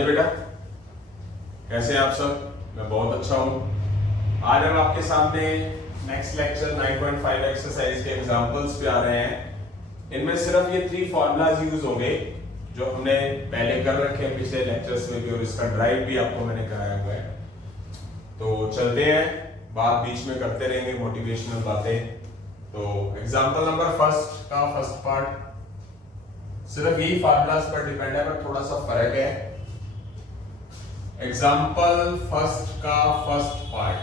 जी बेटा, कैसे हैं आप सब? मैं बहुत अच्छा हूँ। आज हम आपके सामने नेक्स्ट लेक्चर 9.5 एक्सरसाइज के एग्जांपल्स पे आ रहे हैं। इनमें सिर्फ ये 3 फॉर्मूलाज यूज होंगे जो हमने पहले कर रखे हैं पिछले लेक्चर्स में भी, और इसका ड्राइव भी आपको मैंने कराया हुआ है। तो चलते हैं, बात बीच में करते रहेंगे, मोटिवेशनल बातें। तो एग्जाम्पल नंबर फर्स्ट का फर्स्ट पार्ट सिर्फ यही फार्मूलाज पर डिपेंड है, पर थोड़ा सा फर्क है। एग्जाम्पल फर्स्ट का फर्स्ट पार्ट,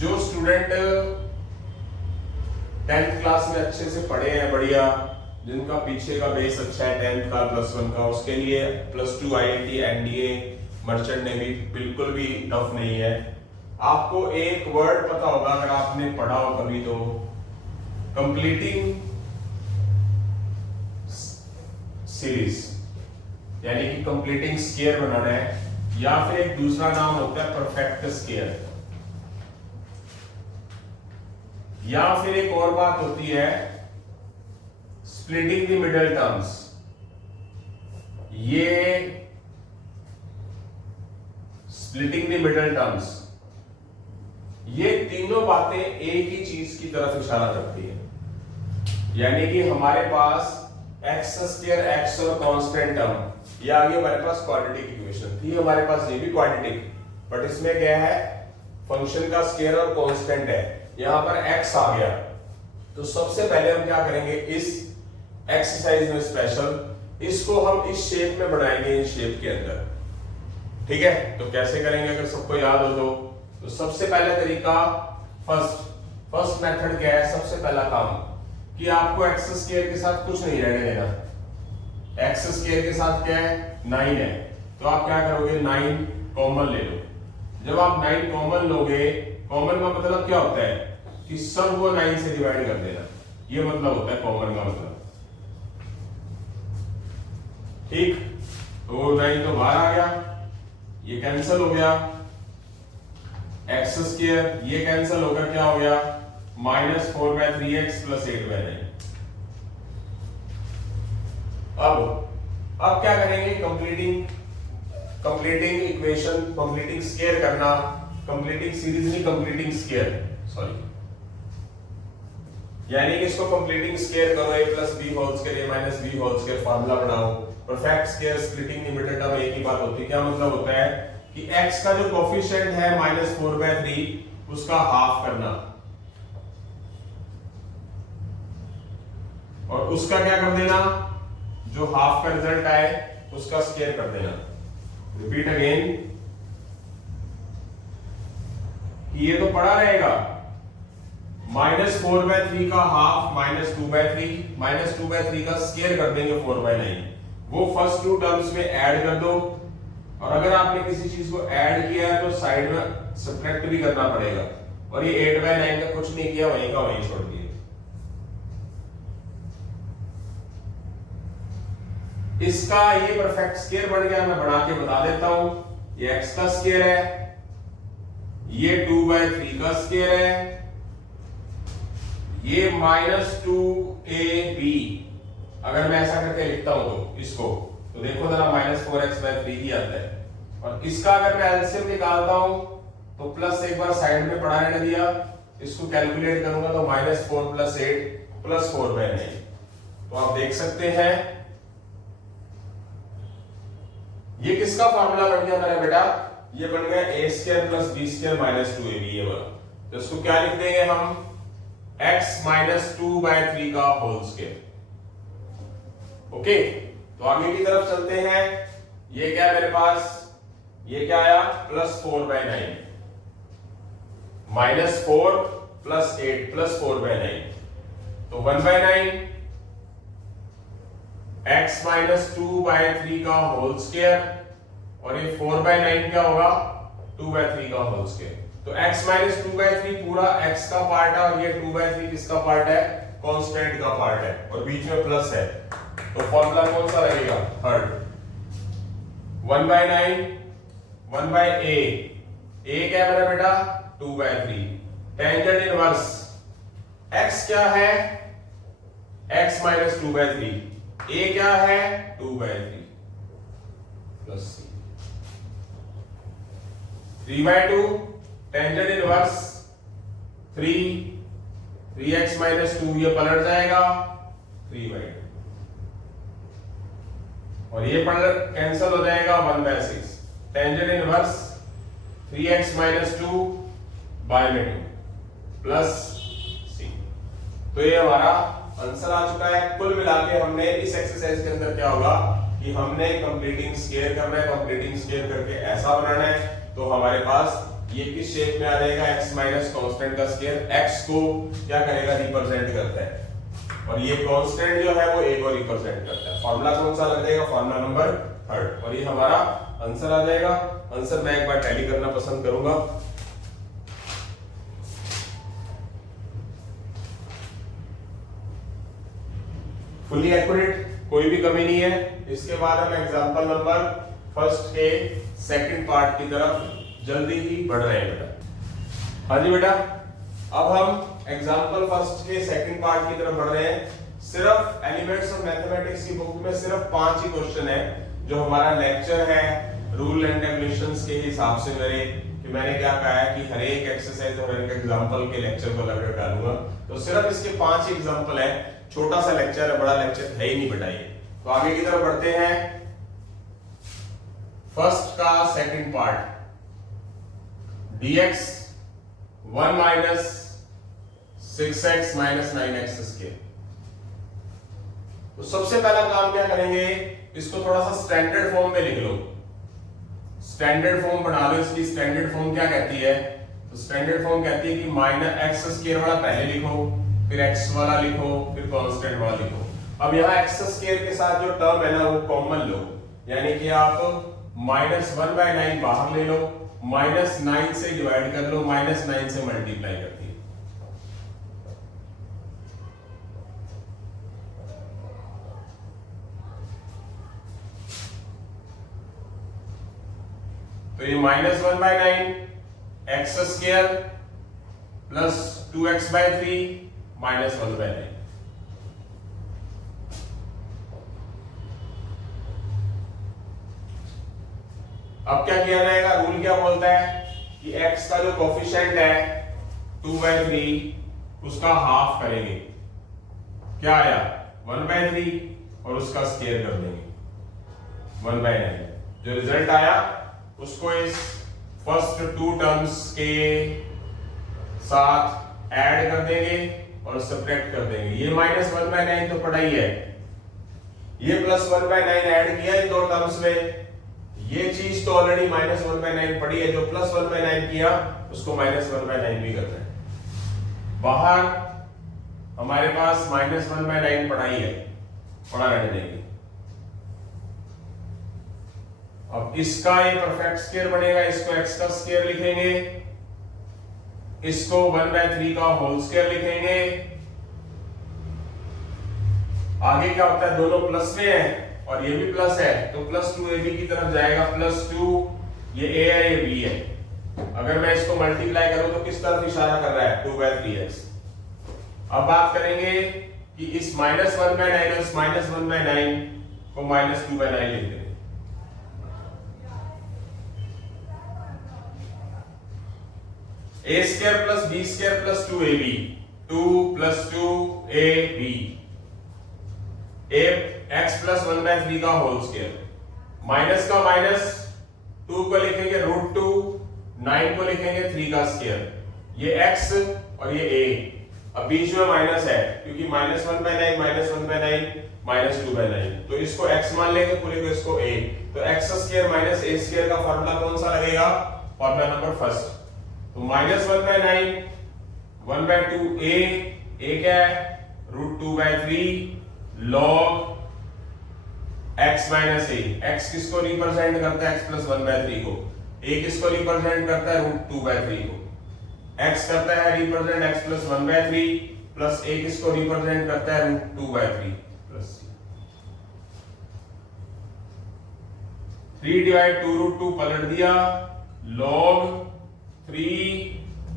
जो स्टूडेंट 10th क्लास में अच्छे से पढ़े हैं, बढ़िया, जिनका पीछे का बेस अच्छा है 10th का +1 का, उसके लिए +2 IIT NDA मर्चेंट नेवी बिल्कुल भी टफ नहीं है। आपको एक वर्ड पता होगा अगर आपने पढ़ा हो कभी, तो कंप्लीटिंग सीरीज, यानी कि कंप्लीटिंग स्क्वायर बनाना है, या फिर एक दूसरा नाम होता है परफेक्ट स्क्वायर, या फिर एक और बात होती है स्प्लिटिंग द मिडल टर्म्स। ये स्प्लिटिंग द मिडल टर्म्स, ये तीनों बातें एक ही चीज की तरफ इशारा करती है, यानी कि हमारे पास एक्स स्क्वायर, एक्स और कांस्टेंट टर्म, ये आगे हमारे पास क्वाड्रेटिक इक्वेशन थी, हमारे पास ये भी क्वाड्रेटिक, बट इसमें क्या है, फंक्शन का स्क्वायर और कांस्टेंट है, यहां पर एक्स आ गया। तो सबसे पहले हम क्या करेंगे, इस एक्सरसाइज में स्पेशल इसको हम इस शेप में बनाएंगे, इन शेप के अंदर, ठीक है। तो कैसे करेंगे अगर सबको याद हो तो सबसे पहला तरीका, फर्स्ट मेथड क्या है, सबसे पहला काम कि आपको एक्स स्क्वायर के साथ कुछ नहीं रहने देना। एक्स स्क्वायर के साथ क्या है, 9 है, तो आप क्या करोगे, 9 कॉमन ले लो। जब आप 9 कॉमन लोगे, कॉमन का मतलब क्या होता है कि सब वो 9 से डिवाइड कर देना, ये मतलब होता है कॉमन का मतलब, ठीक। तो 9 तो बाहर आ गया, ये कैंसिल हो गया, एक्स स्क्वायर ये कैंसिल होकर क्या हो गया, -4/3x + 8/9। अब क्या करेंगे, कंप्लीटिंग इक्वेशन, कंप्लीटिंग स्क्वायर करना, कंप्लीटिंग सीरीज नहीं, कंप्लीटिंग स्क्वायर, सॉरी, यानी कि इसको कंप्लीटिंग स्क्वायर करो, a + b whole square a - b whole square formula बनाओ। Perfect square, splitting the middle term, एक ही बात होती है। क्या मतलब होता है कि x का जो कोफिशिएंट है -4/3, उसका हाफ करना, और उसका क्या कर देना, जो हाफ का रिजल्ट आए उसका स्क्वायर कर देना। रिपीट अगेन, ये तो पड़ा रहेगा, -4/3 का हाफ -2/3, -2/3 का स्क्वायर कर देंगे 4/9, वो फर्स्ट 2 टर्म्स में ऐड कर दो, और अगर आपने किसी चीज को ऐड किया है तो साइड में सब्ट्रैक्ट भी करना पड़ेगा, और ये 8/9 का कुछ नहीं किया, वहीं का वहीं छोड़ दिया। इसका ये परफेक्ट स्क्वायर बन गया, मैं बना के बता देता हूं। ये x का स्क्वायर है, ये 2/3 का स्क्वायर है, ये -2ab, अगर मैं ऐसा करके लिखता हूं तो इसको, तो देखो जरा -4x/3 ही आता है, और इसका अगर मैं एलसीएम निकालता हूं तो प्लस एक बार साइड में पढ़ा रहने दिया, इसको कैलकुलेट करूंगा तो -4 + 8 + 4/9। तो आप देख सकते हैं ये किसका फार्मूला बन गया मेरा बेटा, ये बन गया a² + b² -2ab, ये वाला। तो इसको क्या लिख देंगे हम, x - 2/3 का होल स्क्वायर। ओके, तो आगे की तरफ चलते हैं। ये क्या है मेरे पास, ये क्या आया, +4/9, -4 + 8 + 4/9, तो 1/9 x - 2/3 का होल स्क्वायर, और ये 4/9 क्या होगा, 2/3 का होल स्क्वायर। तो x - 2/3 पूरा x का पार्ट है, और ये 2/3 किसका पार्ट है, कांस्टेंट का पार्ट है, और बीच में प्लस है, तो फॉर्मूला कौन सा रहेगा, थर्ड। 1/9 1/a, a क्या है मेरा बेटा, 2/3, टेंजेंट इनवर्स x क्या है, x माइनस 2/3, a क्या है 2/3 plus c, 3/2 tangent inverse 3x minus 2 ये पलट जाएगा 3/2 और ये पलट कैंसिल हो जाएगा 1/6, tangent inverse 3x minus 2 bye में 2 प्लस c। तो ये हमारा आंसर आ चुका है। कुल मिला के हमने इस एक्सरसाइज के अंदर क्या होगा कि हमने कंप्लीटिंग स्क्वायर करना है, कंप्लीटिंग स्क्वायर करके ऐसा बनाना है तो हमारे पास ये किस शेप में आ जाएगा, x माइनस कांस्टेंट का स्क्वायर, x को क्या करेगा रिप्रेजेंट करता है और ये कांस्टेंट जो है वो a को रिप्रेजेंट करता है। फार्मूला कौन सा लग जाएगा, फार्मूला नंबर 3 और ये हमारा आंसर आ जाएगा। आंसर मैं एक बार टैली करना पसंद करूंगा। फुली एक्यूरेट, कोई भी कमी नहीं है। इसके बाद हम एग्जांपल नंबर फर्स्ट के सेकंड पार्ट की तरफ जल्दी ही बढ़ रहे हैं बेटा। हाँ जी बेटा, अब हम एग्जांपल फर्स्ट के सेकंड पार्ट की तरफ बढ़ रहे हैं। सिर्फ एलिमेंट्स ऑफ मैथमेटिक्स की बुक में सिर्फ 5 ही क्वेश्चन है जो हमारा लेक्चर है रूल एंड रेगुलेशंस के हिसाब से मेरे कि मैंने क्या कहा है कि हर एक एक्सरसाइज और हर एक एग्जांपल के लेक्चर को अलग डालूंगा। तो सिर्फ इसके 5 ही एग्जांपल है, छोटा सा लेक्चर है, बड़ा लेक्चर है ही नहीं बेटा ये। तो आगे की तरफ बढ़ते हैं। फर्स्ट का second part, dx 1 minus 6x minus 9x square. तो सबसे पहला काम क्या करेंगे, इसको थोड़ा सा स्टैंडर्ड फॉर्म में लिख लो, स्टैंडर्ड फॉर्म बना लो। इसकी स्टैंडर्ड फॉर्म क्या कहती है, तो स्टैंडर्ड फॉर्म कहती है कि माइनस एक्स स्क्वायर वाला पहले लिखो, फिर x वाला लिखो, फिर कांस्टेंट वाला लिखो। अब यहाँ x स्क्वायर के साथ जो टर्म है ना वो कॉमन लो, यानी कि आप -1/9 बाहर ले लो, -9 से डिवाइड कर लो, -9 से मल्टीप्लाई करती है। तो ये -1/9 x स्क्वायर प्लस 2x/3 -1/9। अब क्या किया जाएगा, रूल क्या बोलता है कि x का जो कोफिशिएंट है 2/3 उसका हाफ करेंगे, क्या आया 1/3 और उसका स्क्वायर कर देंगे 1/9। जो रिजल्ट आया उसको इस फर्स्ट 2 टर्म्स के साथ ऐड कर देंगे और सब्ट्रैक्ट कर देंगे। ये -1/9 तो पढ़ा ही है, ये +1/9 ऐड किया इन 2 टर्म्स में, ये चीज तो ऑलरेडी -1/9 पड़ी है, जो +1/9 किया उसको -1/9 भी करना है। बाहर हमारे पास -1/9 पढ़ाई है, पढ़ा रहने देंगे। अब इसका ये परफेक्ट स्क्वायर बनेगा, इसको x का स्क्वायर लिखेंगे, इसको 1/3 का होल स्क्वायर लिखेंगे। आगे क्या होता है, दोनों प्लस में है और ये भी प्लस है तो +2ab की तरफ जाएगा, +2 ये a है ये b है। अगर मैं इसको मल्टीप्लाई करूं तो किस तरफ इशारा कर रहा है 2/3x। अब बात करेंगे कि इस -1/9 और इस -1/9 को -2/9 लिख देंगे। a square plus b square plus 2ab, 2 + 2ab, x plus 1/3 का होल स्क्वायर, माइनस का माइनस, 2 को लिखेंगे √2, 9 को लिखेंगे 3 का स्क्वायर, ये x और ये a। अब बीच में माइनस है क्योंकि -1/9 -2/9 तो इसको x मान लेंगे, पूरे को इसको a। तो x square minus a square का फार्मूला कौन सा लगेगा, फार्मूला नंबर फर्स्ट। तो -1/9 1/2 a क्या है √2/3 log x minus a। x किसको रिप्रेजेंट करता है, x प्लस 1/3 को, a किसको रिप्रेजेंट करता है √2/3 को, x करता है represent x plus 1/3 plus a किसको रिप्रेजेंट करता है √2/3 प्लस c। 3 डिवाइड 2 √2 पलट दिया, log 3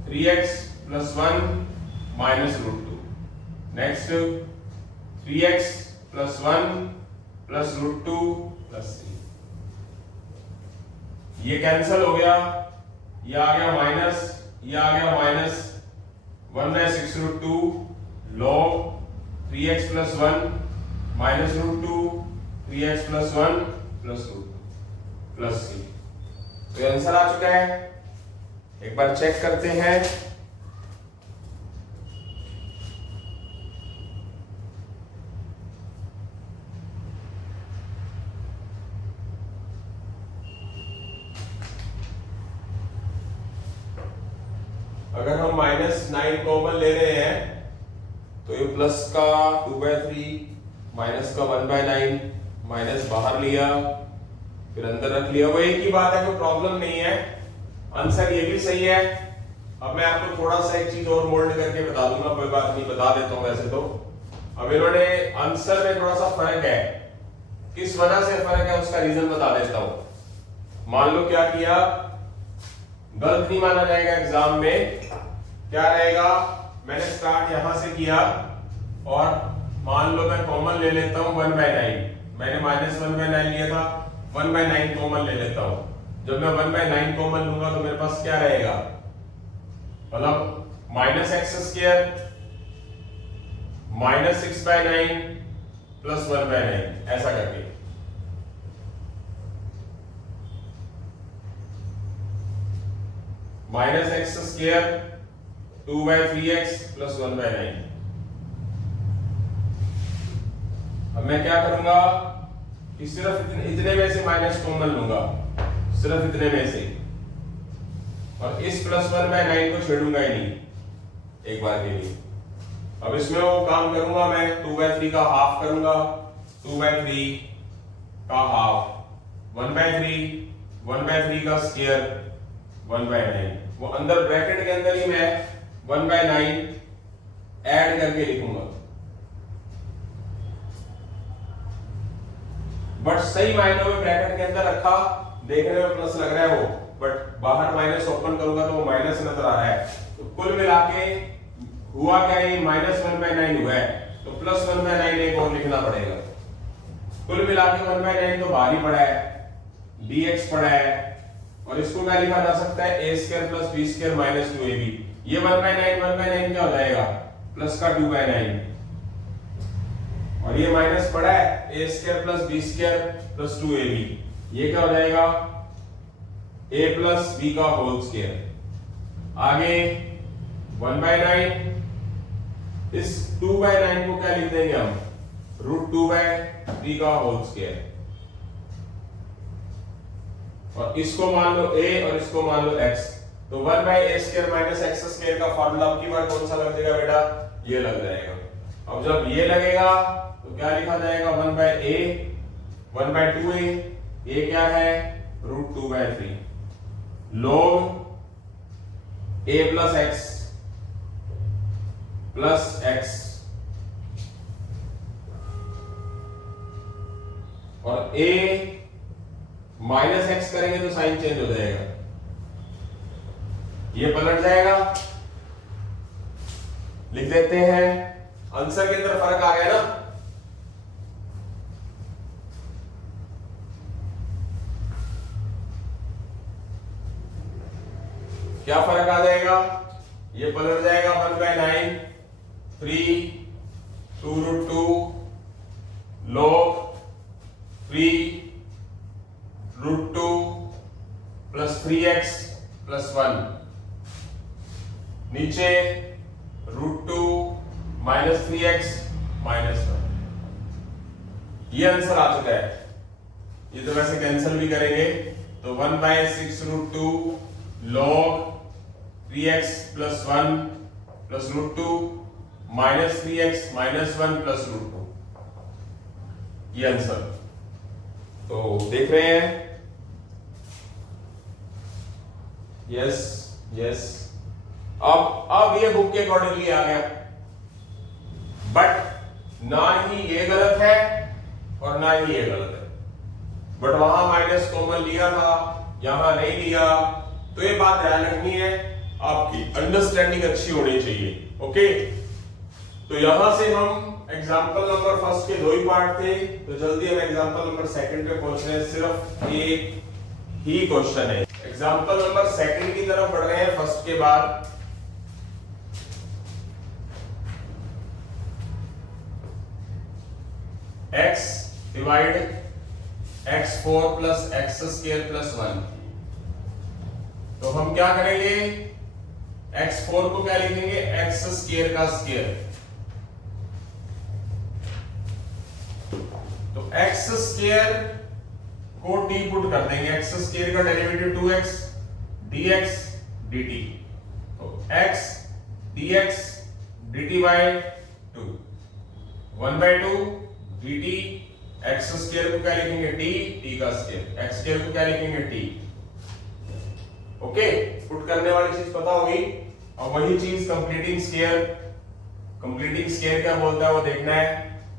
3x plus 1 minus √2। Next 3x plus 1 plus root 2 plus 3, ये कैंसिल हो गया, ये आ गया माइनस, ये आ गया minus 1/6 root 2 log 3x plus 1 minus root 2 3x plus 1 plus root 2 plus 3। तो आंसर आ चुका है, एक बार चेक करते हैं। अगर हम -9 कॉमन ले रहे हैं तो ये प्लस का 2/3 माइनस का 1/9 माइनस बाहर लिया फिर अंदर रख लिया, वो एक ही बात है, कोई प्रॉब्लम नहीं है, आंसर ये भी सही है। अब मैं आपको थोड़ा सा एक चीज और मोल्ड करके बता दूंगा, कोई बात नहीं, बता देता हूं वैसे तो। अब इन्होंने आंसर में थोड़ा सा फर्क है, किस वजह से फर्क है उसका रीजन बता देता हूं। मान लो क्या किया, गलत नहीं माना जाएगा एग्जाम में, क्या रहेगा, मैंने स्टार्ट यहां से किया और मान लो मैं कॉमन ले लेता हूं 1/9, मैंने -1/9 लिया था, 1/9 कॉमन ले लेता हूं। जब मैं 1/9 कॉमन लूंगा तो मेरे पास क्या रहेगा, मतलब -x² -6/9 प्लस 1/9 ऐसा करके। -x² 2/3x plus 1/9। अब मैं क्या करूंगा कि सिर्फ इतने में से माइनस कॉमन लूंगा, सिर्फ इतने में से, और इस प्लस 1/9 को छेड़ूंगा ही नहीं एक बार के लिए। अब इसमें वो काम करूंगा मैं, 2/3 का हाफ करूंगा, 2/3 का हाफ 1/3, 1/3 का स्क्वायर 1/9, वो अंदर ब्रैकेट के अंदर ही मैं 1/9 ऐड करके लिखूंगा। बट सही मायनों में ब्रैकेट के अंदर रखा, देखने में प्लस लग रहा है वो, बट बाहर माइनस ओपन करूंगा तो वो माइनस नजर आ रहा है। तो कुल मिला के हुआ क्या, ये -1/9 हुआ है, तो प्लस 1/9 एक और लिखना पड़ेगा। कुल मिला के 1/9 तो बाहर ही पड़ा है, dx पड़ा है, और इसको क्या लिखा जा सकता है, a² plus b² minus 2ab। ये 1/9 क्या हो जाएगा, प्लस का 2/9, और ये माइनस पड़ा है a² plus b² plus 2ab, ये क्या हो जाएगा, a प्लस b का होल स्क्वायर। आगे 1/9, इस 2/9 को क्या लिख देंगे हम, √2/3 का होल स्क्वायर, और इसको मान लो a और इसको मान लो x, तो 1/a² माइनस x² का फार्मूला अब की बार कौन सा लग जाएगा बेटा, ये लग जाएगा। अब जब ये लगेगा तो क्या लिखा जाएगा, 1/a 1/2a, ये क्या है, √2/3 log a plus x plus x, और a माइनस x करेंगे तो साइन चेंज हो जाएगा, ये पलट जाएगा, लिख देते हैं। आंसर के अंदर फर्क आ गया ना, क्या फर्क आ जाएगा, ये पलट जाएगा 1/9 3 2√2 log 3 √2 प्लस 3x प्लस 1, नीचे √2 माइनस 3x माइनस 1, ये आंसर आ चुका है। ये तो वैसे कैंसिल भी करेंगे, तो 1/6√2 log 3x plus 1 plus √2 minus 3x minus 1 plus √2, ये आंसर। तो देख रहे हैं, यस यस, अब ये बुक के अकॉर्डिंगली आ गया, बट ना ही ये गलत है और ना ही ये गलत है, बट वहां माइनस कॉमन लिया था, यहां नहीं लिया, तो ये बात ध्यान रखनी है, आपकी अंडरस्टैंडिंग अच्छी होनी चाहिए। ओके, तो यहां से हम एग्जांपल नंबर फर्स्ट के 2 ही पार्ट थे, तो जल्दी हम एग्जांपल नंबर सेकंड पे पहुंच रहे हैं। सिर्फ एक ही क्वेश्चन है। एग्जांपल नंबर सेकंड की तरफ बढ़ रहे हैं फर्स्ट के बाद। x divide x4 plus x square plus 1। तो हम क्या करेंगे, x4 को क्या लिखेंगे, एक्स स्क्वायर का स्क्वायर। तो एक्स स्क्वायर को t पुट कर देंगे, एक्स स्क्वायर का डेरिवेटिव 2x dx dt। तो x dx dt by 2 1/2 dt। X square को क्या लिखेंगे, t का स्क्वायर, एक्स स्क्वायर को क्या लिखेंगे, t। ओके, पुट करने वाली चीज पता होगी। और वही चीज कंप्लीटिंग स्क्वायर, कंप्लीटिंग स्क्वायर क्या बोलता है वो देखना है।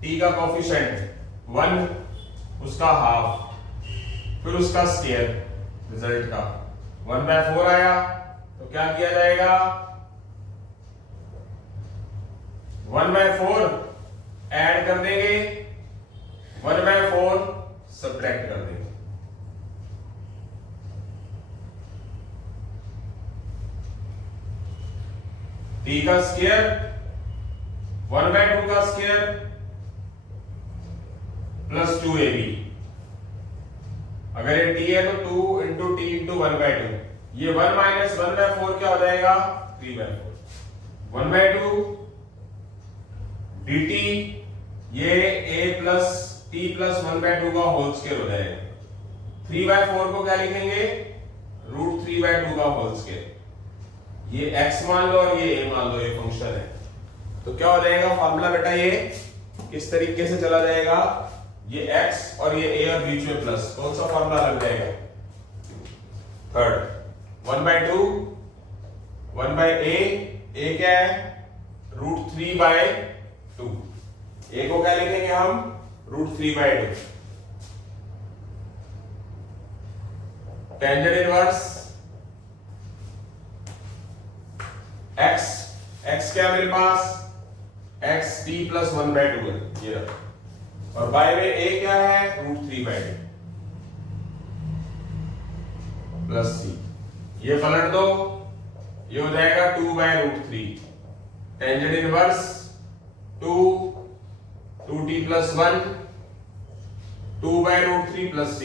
t का कोफिशिएंट 1, उसका हाफ, फिर उसका स्क्वायर, रिजल्ट का 1/4 आया। तो क्या किया जाएगा, 1/4 ऐड कर देंगे, 1/4 सब्ट्रैक्ट कर देंगे। t का स्क्वायर 1/2 का स्क्वायर प्लस 2ab। अगर ये t है तो 2 इंटू t इंटू 1/2। ये 1 माइनस 1/4 क्या हो जाएगा, 3/4। 1/2 dt, ये a प्लस t प्लस 1/2 का होल स्क्वायर हो जाएगा। 3/4 को क्या लिखेंगे, √3/2 का होल स्क्वायर। ये x मान लो और ये a मान लो, ये फंक्शन है। तो क्या हो जाएगा फार्मूला बेटा, ये किस तरीके से चला जाएगा, ये x और ये a और बीच में प्लस, कौन सा फार्मूला लग जाएगा, थर्ड। 1/2 1/a क्या है, √3/2। a को क्या लिखेंगे हम, √3/2। टेंजेंट इनवर्स x क्या मेरे पास, x t प्लस 1/2 है ये, और बाय में a क्या है, √3/2 प्लस c। ये पलट दो, ये हो जाएगा 2/√3। Tangent inverse 2t plus 1, 2/√3 plus c।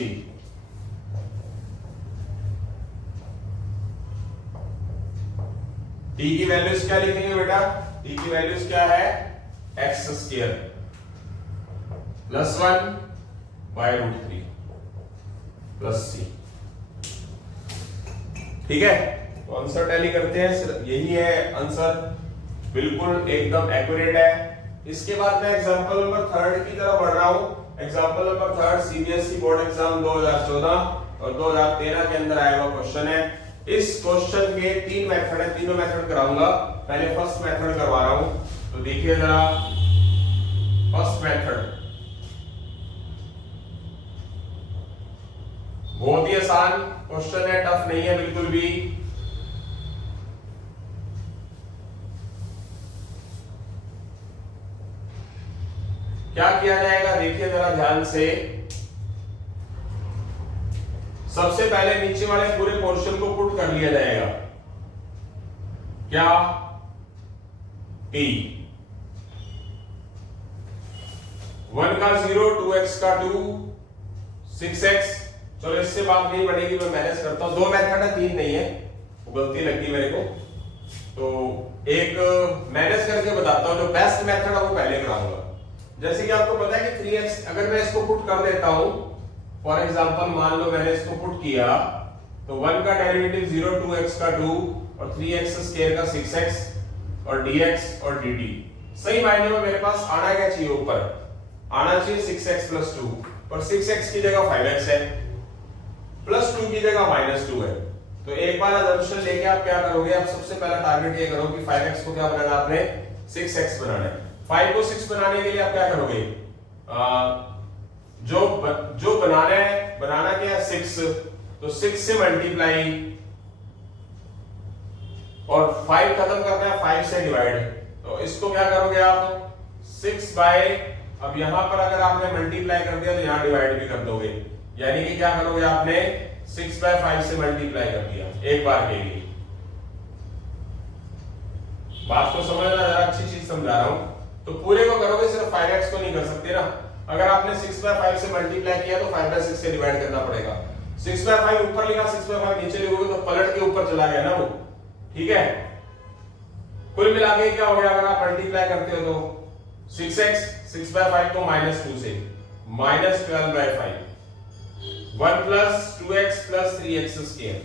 t की वैल्यूज क्या लिखेंगे बेटा, t की वैल्यूज क्या है, x square plus 1/√3 plus c। ठीक है, तो आंसर टैली करते हैं, यही है आंसर, बिल्कुल एकदम एक्यूरेट है। इसके बाद मैं एग्जांपल नंबर 3 की तरफ बढ़ रहा हूं। Example number 3 CBSE board exam 2014 और 2013 के अंदर आया हुआ क्वेश्चन है। इस क्वेश्चन के 3 मेथड है, तीनों मेथड कराऊंगा। पहले फर्स्ट मेथड करवा रहा हूं, तो देखिए जरा फर्स्ट मेथड। बहुत ही आसान क्वेश्चन है, टफ नहीं है बिल्कुल भी। क्या किया जाएगा, देखिए जरा ध्यान से। सबसे पहले नीचे वाले पूरे पोर्शन को पुट कर लिया जाएगा। क्या, t 1 का 0, 2x का 2, 6x। चलो इससे बात नहीं बढ़ेगी, मैं मैनेज करता हूं। 2 मेथड है, 3 नहीं है, वो गलती लगी मेरे को। तो एक मैनेज करके बताता हूं, जो बेस्ट मेथड है वो पहले कराऊंगा। जैसे कि आपको पता है कि 3x, अगर मैं इसको पुट कर देता हूं, फॉर एग्जांपल मान लो मैंने इसको पुट किया, तो 1 का डेरिवेटिव 0, 2x का 2 और 3x स्क्वायर का 6x और dx और dt। सही मायने में मेरे पास आना क्या चाहिए, ऊपर आना चाहिए 6x प्लस 2, और 6x की जगह 5x है, प्लस 2 की जगह -2 है। तो एक बार असम्पशन लेके आप क्या करोगे, आप सबसे पहला टारगेट ये करो कि 5x को क्या बनाना, आपने 6x बनाना है। 5 को 6 बनाने के लिए आप क्या करोगे, जो बनाना है, बनाना क्या है 6, तो 6 से मल्टीप्लाई और 5 खत्म करना है 5 से डिवाइड। तो और इसको क्या करोगे आप 6 बाय, अब यहां पर अगर आपने मल्टीप्लाई कर दिया तो यहां डिवाइड भी कर दोगे, यानी कि क्या करोगे आपने 6 बाय 5 से मल्टीप्लाई कर दिया एक बार के लिए। बात को समझना, जरा अच्छी चीज समझा रहा हूं। तो पूरे को करोगे, सिर्फ 5x को नहीं कर सकते ना। अगर आपने 6 बाय 5 से मल्टीप्लाई किया तो 5 बाय 6 से डिवाइड करना पड़ेगा। 6 बाय 5 ऊपर लिखा, 6 बाय 5 नीचे लिखोगे तो पलट के ऊपर चला गया ना वो, ठीक है। कुल मिला के क्या हो गया अगर आप मल्टीप्लाई करते हो तो 6x, 6 बाय 5 को -2 से -12 bye 5, 1 plus 2x plus 3x square.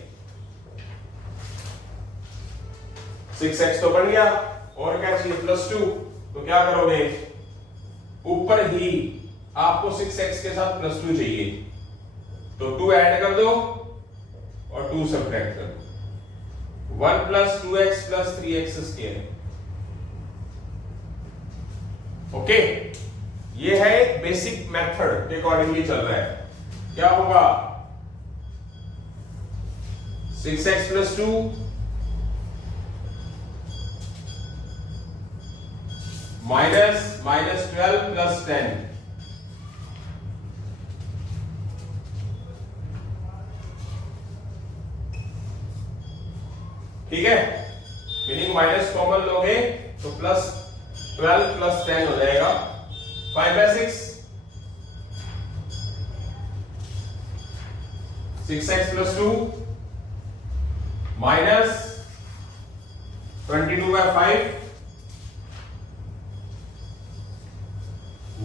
6x तो बन गया, और क्या चाहिए +2, तो क्या करोगे ऊपर ही आपको 6x के साथ +2 चाहिए, तो 2 ऐड कर दो और 2 सब्ट्रैक्ट कर दो, 1 plus 2x plus 3x square. Okay, ये है बेसिक मेथड के अकॉर्डिंगली चल रहा है। क्या होगा 6x प्लस 2 -12 प्लस 10, ठीक है। मीनिंग माइनस कॉमन लोगे तो +12 प्लस 10 हो जाएगा 5 by 6, 6x plus 2 minus 22 by 5,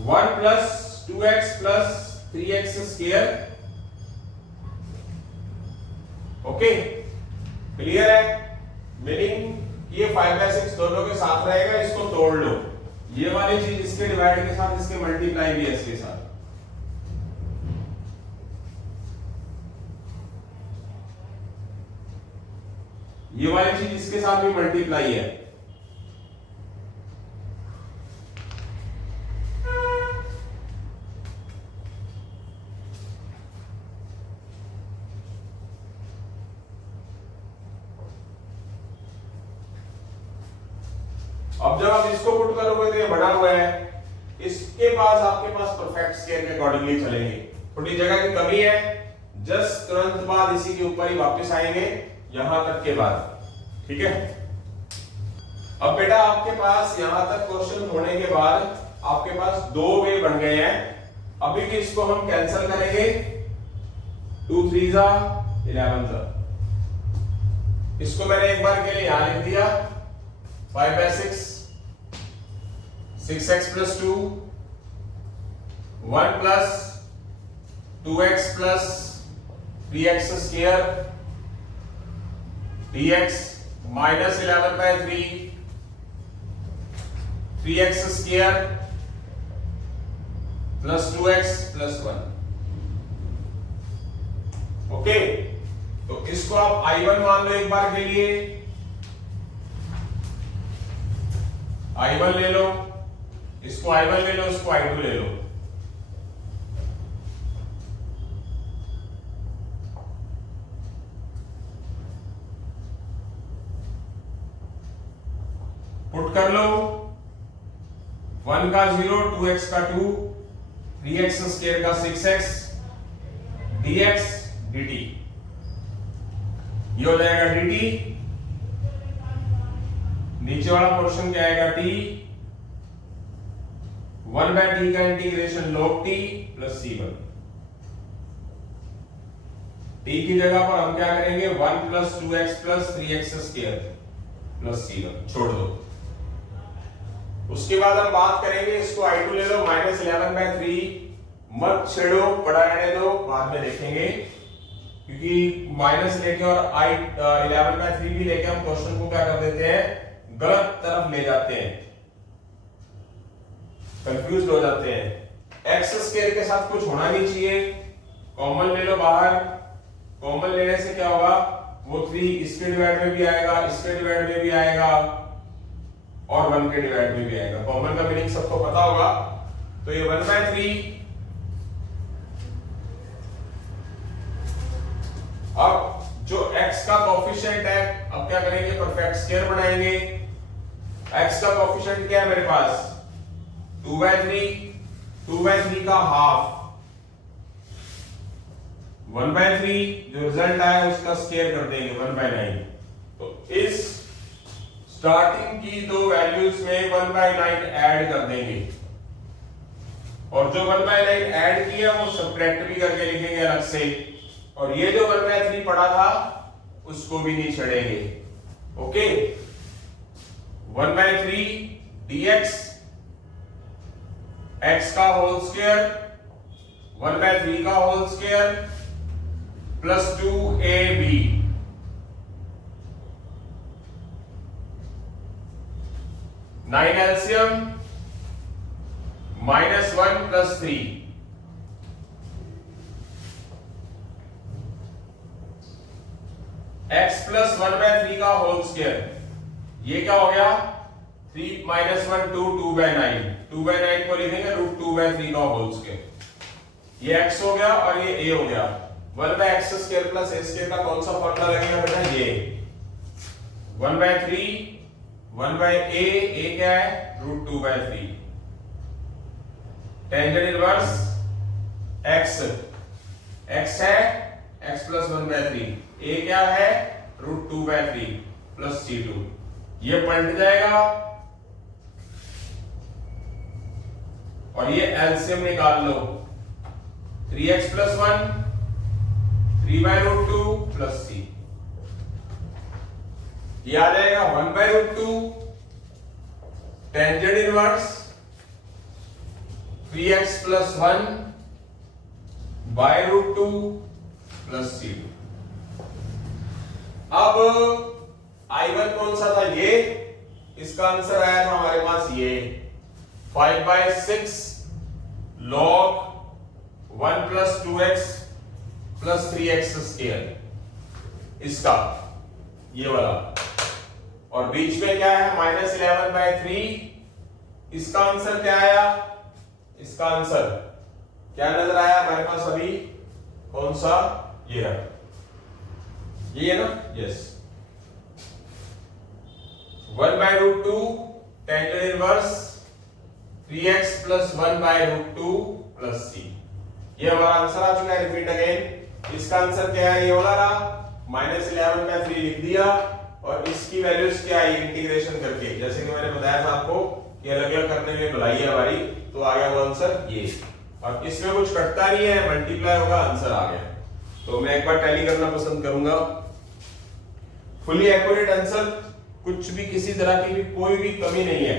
1 plus 2x plus 3x square. Okay, clear है। मीनिंग ये 5 बाय 6 दोनों के साथ रहेगा, इसको तोड़ लो, ये वाली चीज इसके डिवाइड के साथ, इसके मल्टीप्लाई भी है इसके साथ। ये वाली चीज इसके साथ भी मल्टीप्लाई है। अब जब आप इसको पुट करोगे तो ये बड़ा हुआ है, इसके पास आपके पास परफेक्ट स्क्वायर के अकॉर्डिंगली चलेंगे। थोड़ी जगह की कमी है, जस्ट तुरंत बाद इसी के ऊपर ही वापस आएंगे यहां तक के बाद, ठीक है। अब बेटा आपके पास यहां तक क्वेश्चन होने के बाद आपके पास 2 वे बन गए हैं। अभी भी इसको हम कैंसिल करेंगे, 2 3 जा 11 जा। इसको मैंने एक बार के लिए यहां लिख दिया 5 by 6, 6x plus 2, 1 plus 2x plus 3x square dx minus 11 by 3, 3x square plus 2x plus 1। Okay, तो इसको आप I1 मान लो एक बार के लिए, I1 ले लो, इसको I1 ले लो, इसको I2 ले लो। पुट कर लो, 1 का 0, 2x का 2, 3x स्क्वायर का 6x, dx dt। ये हो जाएगा dt, नीचे वाला पोर्शन क्या आएगा t, 1 बाय t का integration log t plus c1। t की जगह पर हम क्या करेंगे 1 plus 2x plus 3x square plus c1 छोड़ दो। उसके बाद हम बात करेंगे, इसको I2 ले लो, -11 बाय 3 मत छेड़ो, बड़ा रहने दो, बाद में देखेंगे, क्योंकि माइनस लेके और 11 बाय 3 भी लेके हम क्वेश्चन को क्या कर देते हैं, गलत तरफ ले जाते हैं, कंफ्यूज हो जाते हैं। एक्स स्क्वायर के साथ कुछ होना नहीं चाहिए, कॉमन ले लो बाहर। कॉमन लेने से क्या होगा, वो 3 इसके डिवाइड में भी आएगा, इसके डिवाइड में भी आएगा और 1 के डिवाइड में भी आएगा। कॉमन का मीनिंग सबको पता होगा, तो ये 1 बाय 3। अब जो x का कोफिशिएंट है, अब क्या करेंगे, परफेक्ट स्क्वायर बनाएंगे। x का कोफिशिएंट क्या है मेरे पास 2/3, 2/3 का हाफ 1/3, जो रिजल्ट आया उसका स्क्वायर कर देंगे 1/9। तो इस स्टार्टिंग की दो वैल्यूज में 1/9 ऐड कर देंगे और जो 1/9 ऐड किया वो सब्ट्रैक्ट भी करके लिखेंगे अलग से, और ये जो 1/3 पड़ा था उसको भी नहीं छड़ेंगे। ओके, 1/3 dx x का होल स्क्वायर 1/3 का whole square plus 2ab 9 LCM -1 + 3 x plus 1/3 का होल स्क्वायर, ये क्या हो गया 3 - 1 2 2/9, 2/9 को लिखेंगे √2/3 का होल स्क्वायर। ये x हो गया और ये a हो गया। 1/x² प्लस a² का कौन सा फॉर्मूला लगेगा बेटा, ये 1/3 1/a, a क्या है √2/3, टेंजेंट इनवर्स x, x है x प्लस 1/3, a क्या है √2/3 प्लस c2, ये पलट जाएगा और ये एलसीएम निकाल लो 3x + 1 3/√2 प्लस c, ये आ जाएगा 1/√2 tangent inverse 3x + 1 /√2 plus c2। अब I1 कौन सा था, ये इसका आंसर आया था हमारे पास ये 5/6 log 1 + 2x + 3x², इसका ये वाला, और बीच में क्या है -11/3, इसका आंसर क्या आया, इसका आंसर क्या नजर आया हमारे पास अभी, कौन सा, ये है, ये है ना, yes 1/√2 tangent inverse 3x + 1/√2 plus c, ये हमारा आंसर आ चुका है। रिपीट अगेन, इसका आंसर क्या है, ये वाला रहा, -11/3 लिख दिया और इसकी वैल्यूज क्या आई इंटीग्रेशन करके, जैसे कि मैंने बताया था आपको कि अलग अलग करने में भलाई है हमारी, तो आ गया वो आंसर ये, और इसमें कुछ कटता नहीं है, मल्टीप्लाई होगा, आंसर आ गया। तो मैं एक बार टैली करना पसंद करूंगा, फुली एक्यूरेट आंसर, कुछ भी किसी तरह की भी कोई भी कमी नहीं है।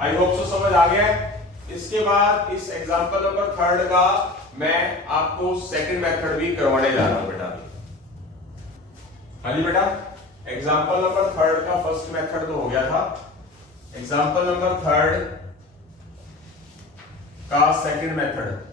आई होप सो समझ आ गया है। इसके बाद इस एग्जांपल नंबर 3 का मैं आपको सेकंड मेथड भी करवाने जा रहा हूं बेटा। हाँ जी बेटा, एग्जांपल नंबर 3 का फर्स्ट मेथड तो हो गया था, एग्जांपल नंबर 3 का सेकंड मेथड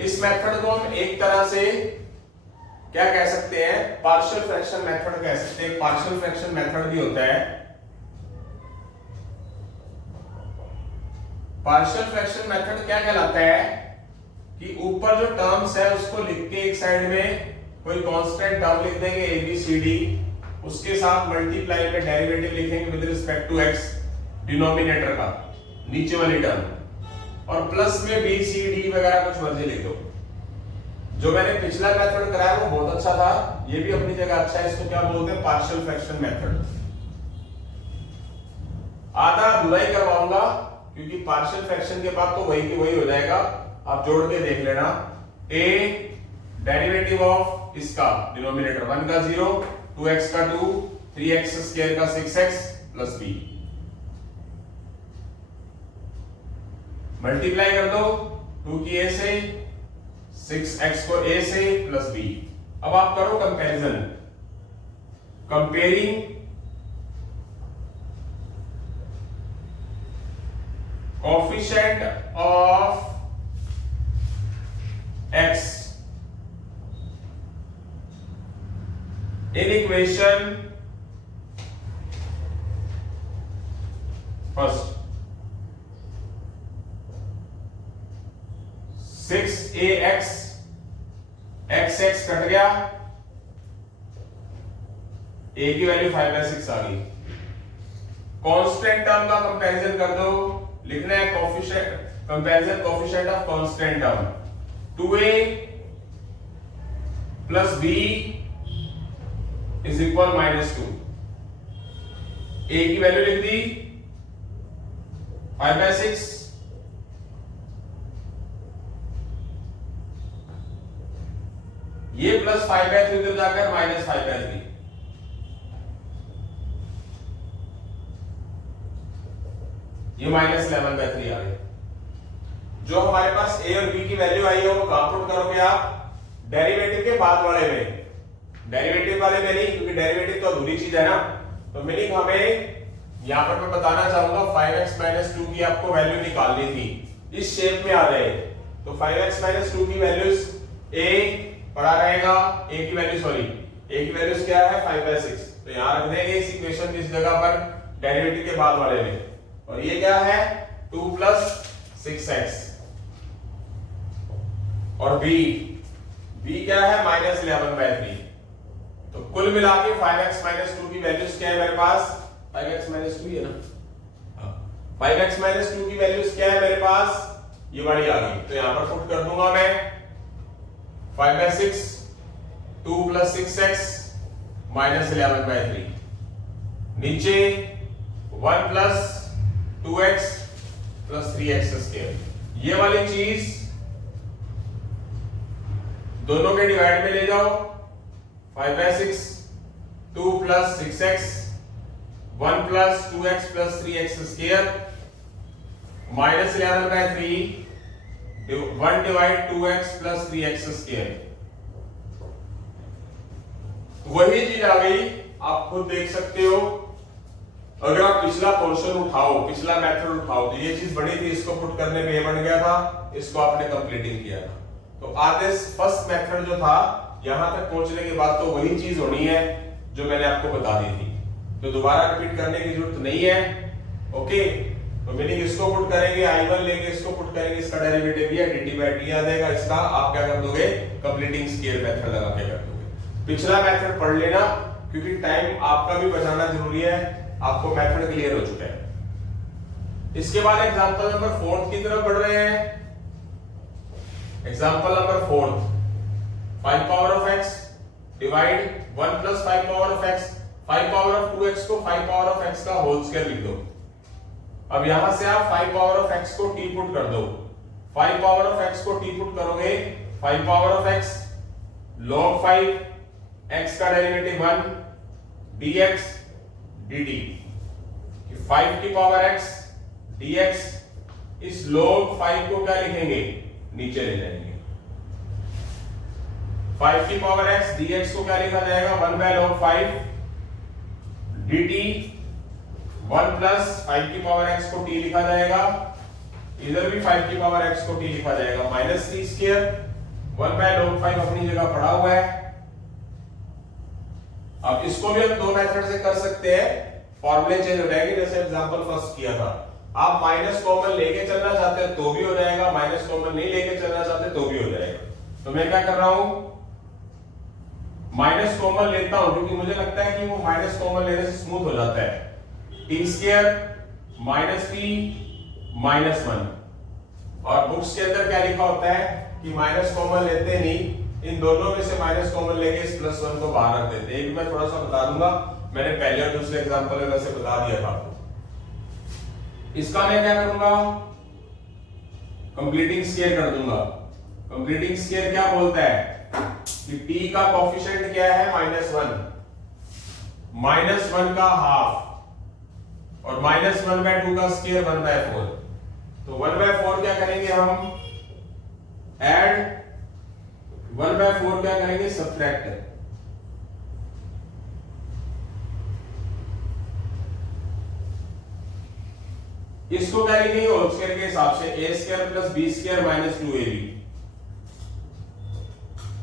इस मेथड को हम एक तरह से क्या कह सकते हैं, पार्शियल फ्रैक्शन मेथड कह सकते हैं। पार्शियल फ्रैक्शन मेथड भी होता है। पार्शियल फ्रैक्शन मेथड क्या कहलाता है कि ऊपर जो टर्म्स है उसको लिख के एक साइड में कोई कांस्टेंट टर्म लिख देंगे ए बी सी डी, उसके साथ मल्टीप्लाई में डेरिवेटिव लिखेंगे with respect to x, denominator का नीचे वाली टर्म, और प्लस में बी सी डी वगैरह कुछ मर्जी लिख दो। जो मैंने पिछला मेथड कराया वो बहुत अच्छा था, ये भी अपनी जगह अच्छा है। इसको क्या बोलते हैं, पार्शियल फ्रैक्शन मेथड। आधा अधूरा ही करवाऊंगा क्योंकि पार्शियल फ्रैक्शन के बाद तो वही की वही हो जाएगा, आप जोड़ के देख लेना। a डेरिवेटिव ऑफ इसका डिनोमिनेटर 1 का 0, 2x का 2, 3x² का 6x प्लस b, मल्टीप्लाई कर दो 2 की a से, 6x को a से प्लस b। अब आप करो comparison, comparing coefficient of x in equation first, 6ax x cut गया, a की वैल्यू 5/6 आ गई। कांस्टेंट टर्म का कंपैरिजन कर दो, लिखना है coefficient, comparison coefficient of constant term 2a plus b is equal -2। a की वैल्यू लिख दी 5/6, ये प्लस 5/3 उधर जाकर -5/3, ये -11/3 आ गए। जो हमारे पास a और b की वैल्यू आई है वो कहां पुट करोगे आप? डेरिवेटिव के बाद वाले में, डेरिवेटिव वाले में नहीं, क्योंकि डेरिवेटिव तो अधूरी चीज है ना। तो मीनिंग हमें यहां पर मैं बताना चाहूंगा 5x - 2 की आपको वैल्यू निकालनी थी, इस शेप में आ रहे। तो 5x - 2 की वैल्यूज a पड़ा रहेगा, a की वैल्यू क्या है 5/6, तो यहां रख देंगे इस इक्वेशन की इस जगह पर डेरिवेटिव के बाद वाले में। और ये क्या है 2 + 6x, और b क्या है -11/3। तो कुल मिला के 5x - 2 की वैल्यूज क्या है मेरे पास? 5x - 2 है ना, 5x - 2 की वैल्यूज क्या है मेरे पास? ये वाली आ गई। तो यहां पर पुट कर दूंगा मैं 5/6, 2 + 6x -11/3, नीचे 1 + 2x + 3x²। ये वाली चीज दोनों के डिवाइड में ले जाओ, 5/6, 2 + 6x, 1 + 2x + 3x² -11/3, 1 / 2x + 3x²। वही चीज आ गई, आप खुद देख सकते हो। अगर आप पिछला पोर्शन उठाओ, पिछला मेथड उठाओ, तो ये चीज बनी थी, इसको पुट करने में ये बन गया था, इसको आपने कंप्लीटिंग किया था। तो आधे फर्स्ट मेथड जो था यहां तक पहुंचने के बाद तो वही चीज होनी है जो मैंने आपको बता दी थी, तो दोबारा रिपीट करने की जरूरत नहीं है। ओके, तो मीनिंग इसको पुट करेंगे, i1 लेंगे, इसको पुट करेंगे, इसका डेरिवेटिव ये dt/d आ जाएगा। इसका आप क्या कर दोगे? कंप्लीटिंग स्केल मेथड लगा के कर दोगे। पिछला मेथड पढ़ लेना, क्योंकि टाइम आपका भी बचाना जरूरी है। आपको मेथड क्लियर हो चुका है। इसके बाद एग्जांपल नंबर 4 की तरफ बढ़ रहे हैं। Example number 4, 5x divide 1 + 5x, 5/2x को 5x का होल स्क्वायर लिख दो। अब यहां से आप 5x को t पुट कर दो। 5x को t पुट करोगे, 5x log 5, x का derivative 1 dx dt, 5x dx, इस log 5 को क्या लिखेंगे? नीचे ले जाएंगे। 5x dx को क्या लिखा जाएगा? 1/log 5 dt, 1 + 5x को t लिखा जाएगा, इधर भी 5x को t लिखा जाएगा, -3², 1/log 5 अपनी जगह पड़ा हुआ है। अब इसको भी हम दो मेथड से कर सकते हैं, फॉर्मूले चेंज हो जाएंगे, जैसे एग्जांपल फर्स्ट किया था। आप माइनस कॉमन लेके चलना चाहते हैं तो भी हो जाएगा, माइनस कॉमन नहीं लेके चलना चाहते तो भी हो जाएगा। तो मैं क्या कर रहा हूं? माइनस कॉमन लेता हूं, क्योंकि मुझे लगता है कि वो माइनस कॉमन लेने से स्मूथ हो जाता है। t² -t -1, और बुक्स के अंदर क्या लिखा होता है कि माइनस कॉमन लेते नहीं, इन दोनों में से माइनस कॉमन लेके इस +1 को बाहर रख देते हैं। एक मैं थोड़ा सा बता दूंगा, मैंने पहले और दूसरे एग्जांपल में वैसे बता दिया था आपको। इसका मैं क्या करूंगा? कंप्लीटिंग स्केयर कर दूंगा। कंप्लीटिंग स्केयर क्या बोलता है कि t का कोफिशिएंट क्या है? -1, -1 का हाफ, और -1/2 का स्केयर 1/4। तो 1/4 क्या करेंगे हम? ऐड, 1/4 क्या करेंगे? सब्ट्रैक्ट। इसको क्या लिखेंगे? होल स्क्वायर के हिसाब से a² + b² - 2ab।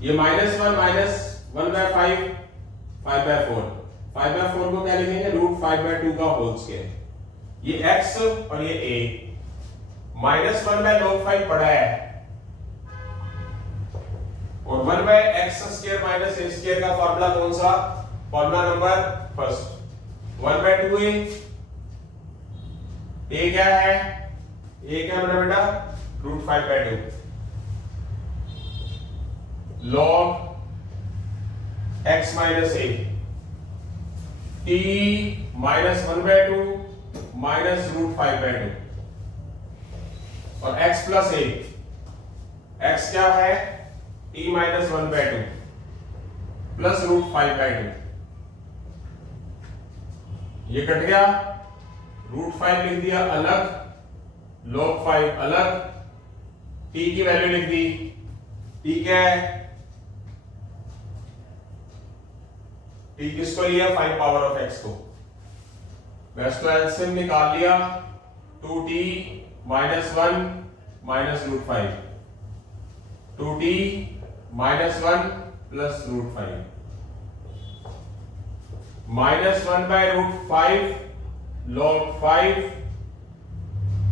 ये -1 - 1/5, 5/4, 5/4 को क्या लिखेंगे? √5/2 का होल स्क्वायर। ये x और ये a, -1/log 5 पड़ा है, और 1/x² माइनस a² का फॉर्मूला कौन सा? Formula number first, 1/2a। a क्या है? a क्या बना बेटा? √5/2 log x minus a, t minus 1/2 minus √5/2 और x प्लस a। x क्या है? t minus 1/2 plus √5/2। ये कट गया, √5 लिख दिया अलग, log 5 अलग, t की वैल्यू लिख दी। t क्या है? t किसको लिया? 5 पावर ऑफ x को। वैसे तो एलसीएम निकाल लिया, 2t minus 1 minus √5, 2t minus 1 plus √5, minus 1/√5 log 5,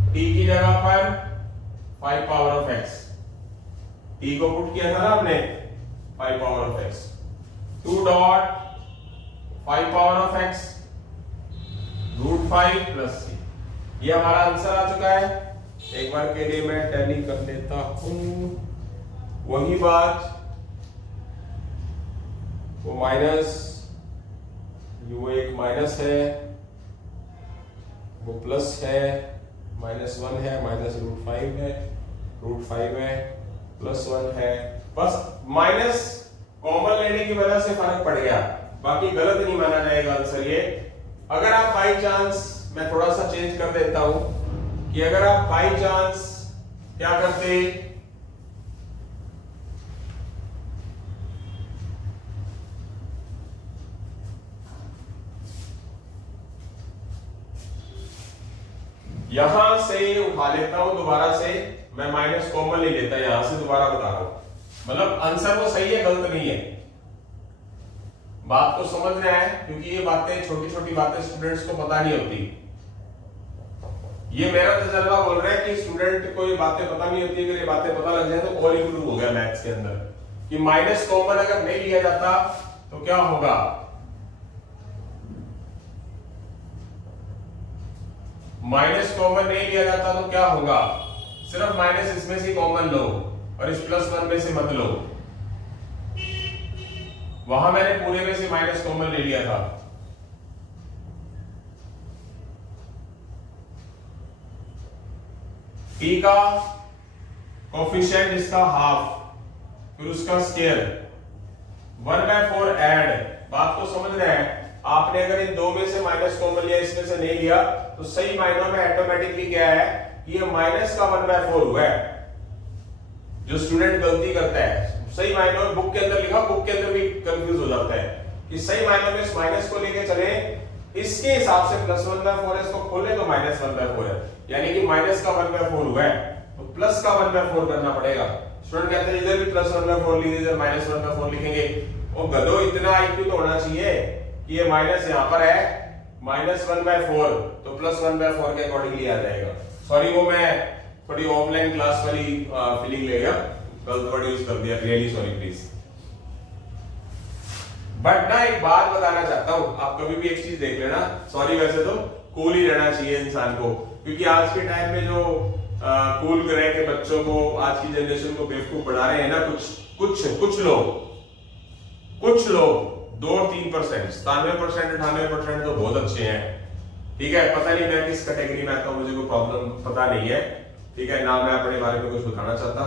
t की जगह पर 5 पावर ऑफ x, t को पुट किया था ना आपने 5 power of x, 2 dot 5 power of x √5 plus c। ये हमारा आंसर आ चुका है। एक बार के लिए मैं टैली कर लेता हूं। वही बात, वो माइनस, वो एक माइनस है, वो प्लस है, -1 है, माइनस √5 है, √5 है, +1 है। बस माइनस कॉमन लेने की वजह से फर्क पड़ गया, बाकी गलत नहीं माना जाएगा आंसर ये। अगर आप बाई चांस, मैं थोड़ा सा चेंज कर देता हूं कि अगर आप बाई चांस क्या करते, यहां से उठा लेता हूं दोबारा से, मैं माइनस कॉमन ले लेता, यहां से दोबारा बता रहा हूं, मतलब आंसर वो सही है, गलत नहीं है। बात को समझना है, क्योंकि ये बातें, छोटी छोटी बातें स्टूडेंट्स को पता नहीं होती। ये मेरा तजर्बा बोल रहा है कि स्टूडेंट को ये बातें पता नहीं होती। अगर ये बातें पता लग जाए तो और इंप्रूव हो गया मैथ्स के अंदर, कि माइनस कॉमन अगर नहीं लिया जाता तो क्या होगा। माइनस कॉमन नहीं लिया जाता तो क्या होगा, सिर्फ माइनस इसमें से कॉमन लो और इस +1 में से मत लो। वहां मैंने पूरे में से माइनस कॉमन ले लिया था। t का कोफिशिएंट इसका हाफ, फिर उसका स्क्वायर, 1/4 ऐड। बात को समझ रहे हैं आपने? अगर इन दो में से माइनस कॉमन लिया, इसमें से नहीं लिया, तो सही मायनों में ऑटोमेटिकली क्या है कि ये माइनस का 1/4 हुआ है। जो स्टूडेंट गलती करता है, सही मायनों में बुक के अंदर लिखा, बुक के अंदर भी कंफ्यूज हो जाता है कि सही मायनों में इस माइनस को लेके चले, इसके हिसाब से +1/4 है, इसको खोले तो -1/4 है, यानी कि माइनस का 1/4 हुआ है, तो प्लस का 1/4 करना पड़ेगा। स्टूडेंट कहते हैं इधर भी +1/4 लिख, इधर -1/4 लिखेंगे। ओ गधो, इतना आईक्यू तो होना चाहिए कि ये माइनस यहाँ पर है, -1/4 तो +1/4 के अकॉर्डिंगली आ जाएगा। सॉरी, वो मैं थोड़ी ऑफलाइन क्लास वाली फीलिंग ले गया, गलत वर्ड यूज कर दिया, रियली सॉरी प्लीज। बट ना एक बात बताना चाहता हूं, आप कभी भी एक चीज देख लेना, सॉरी वैसे तो कूल ही रहना चाहिए इंसान को, क्योंकि आज के टाइम में जो कूल रह के बच्चों को, आज की जनरेशन को बेवकूफ बना रहे हैं ना कुछ लोग 2-3%, 97% 98% तो बहुत अच्छे हैं। ठीक है, पता नहीं मैं किस कैटेगरी में आता हूं, मुझे कोई प्रॉब्लम पता नहीं है। ठीक है ना, मैं अपने बारे में कुछ बताना चाहता,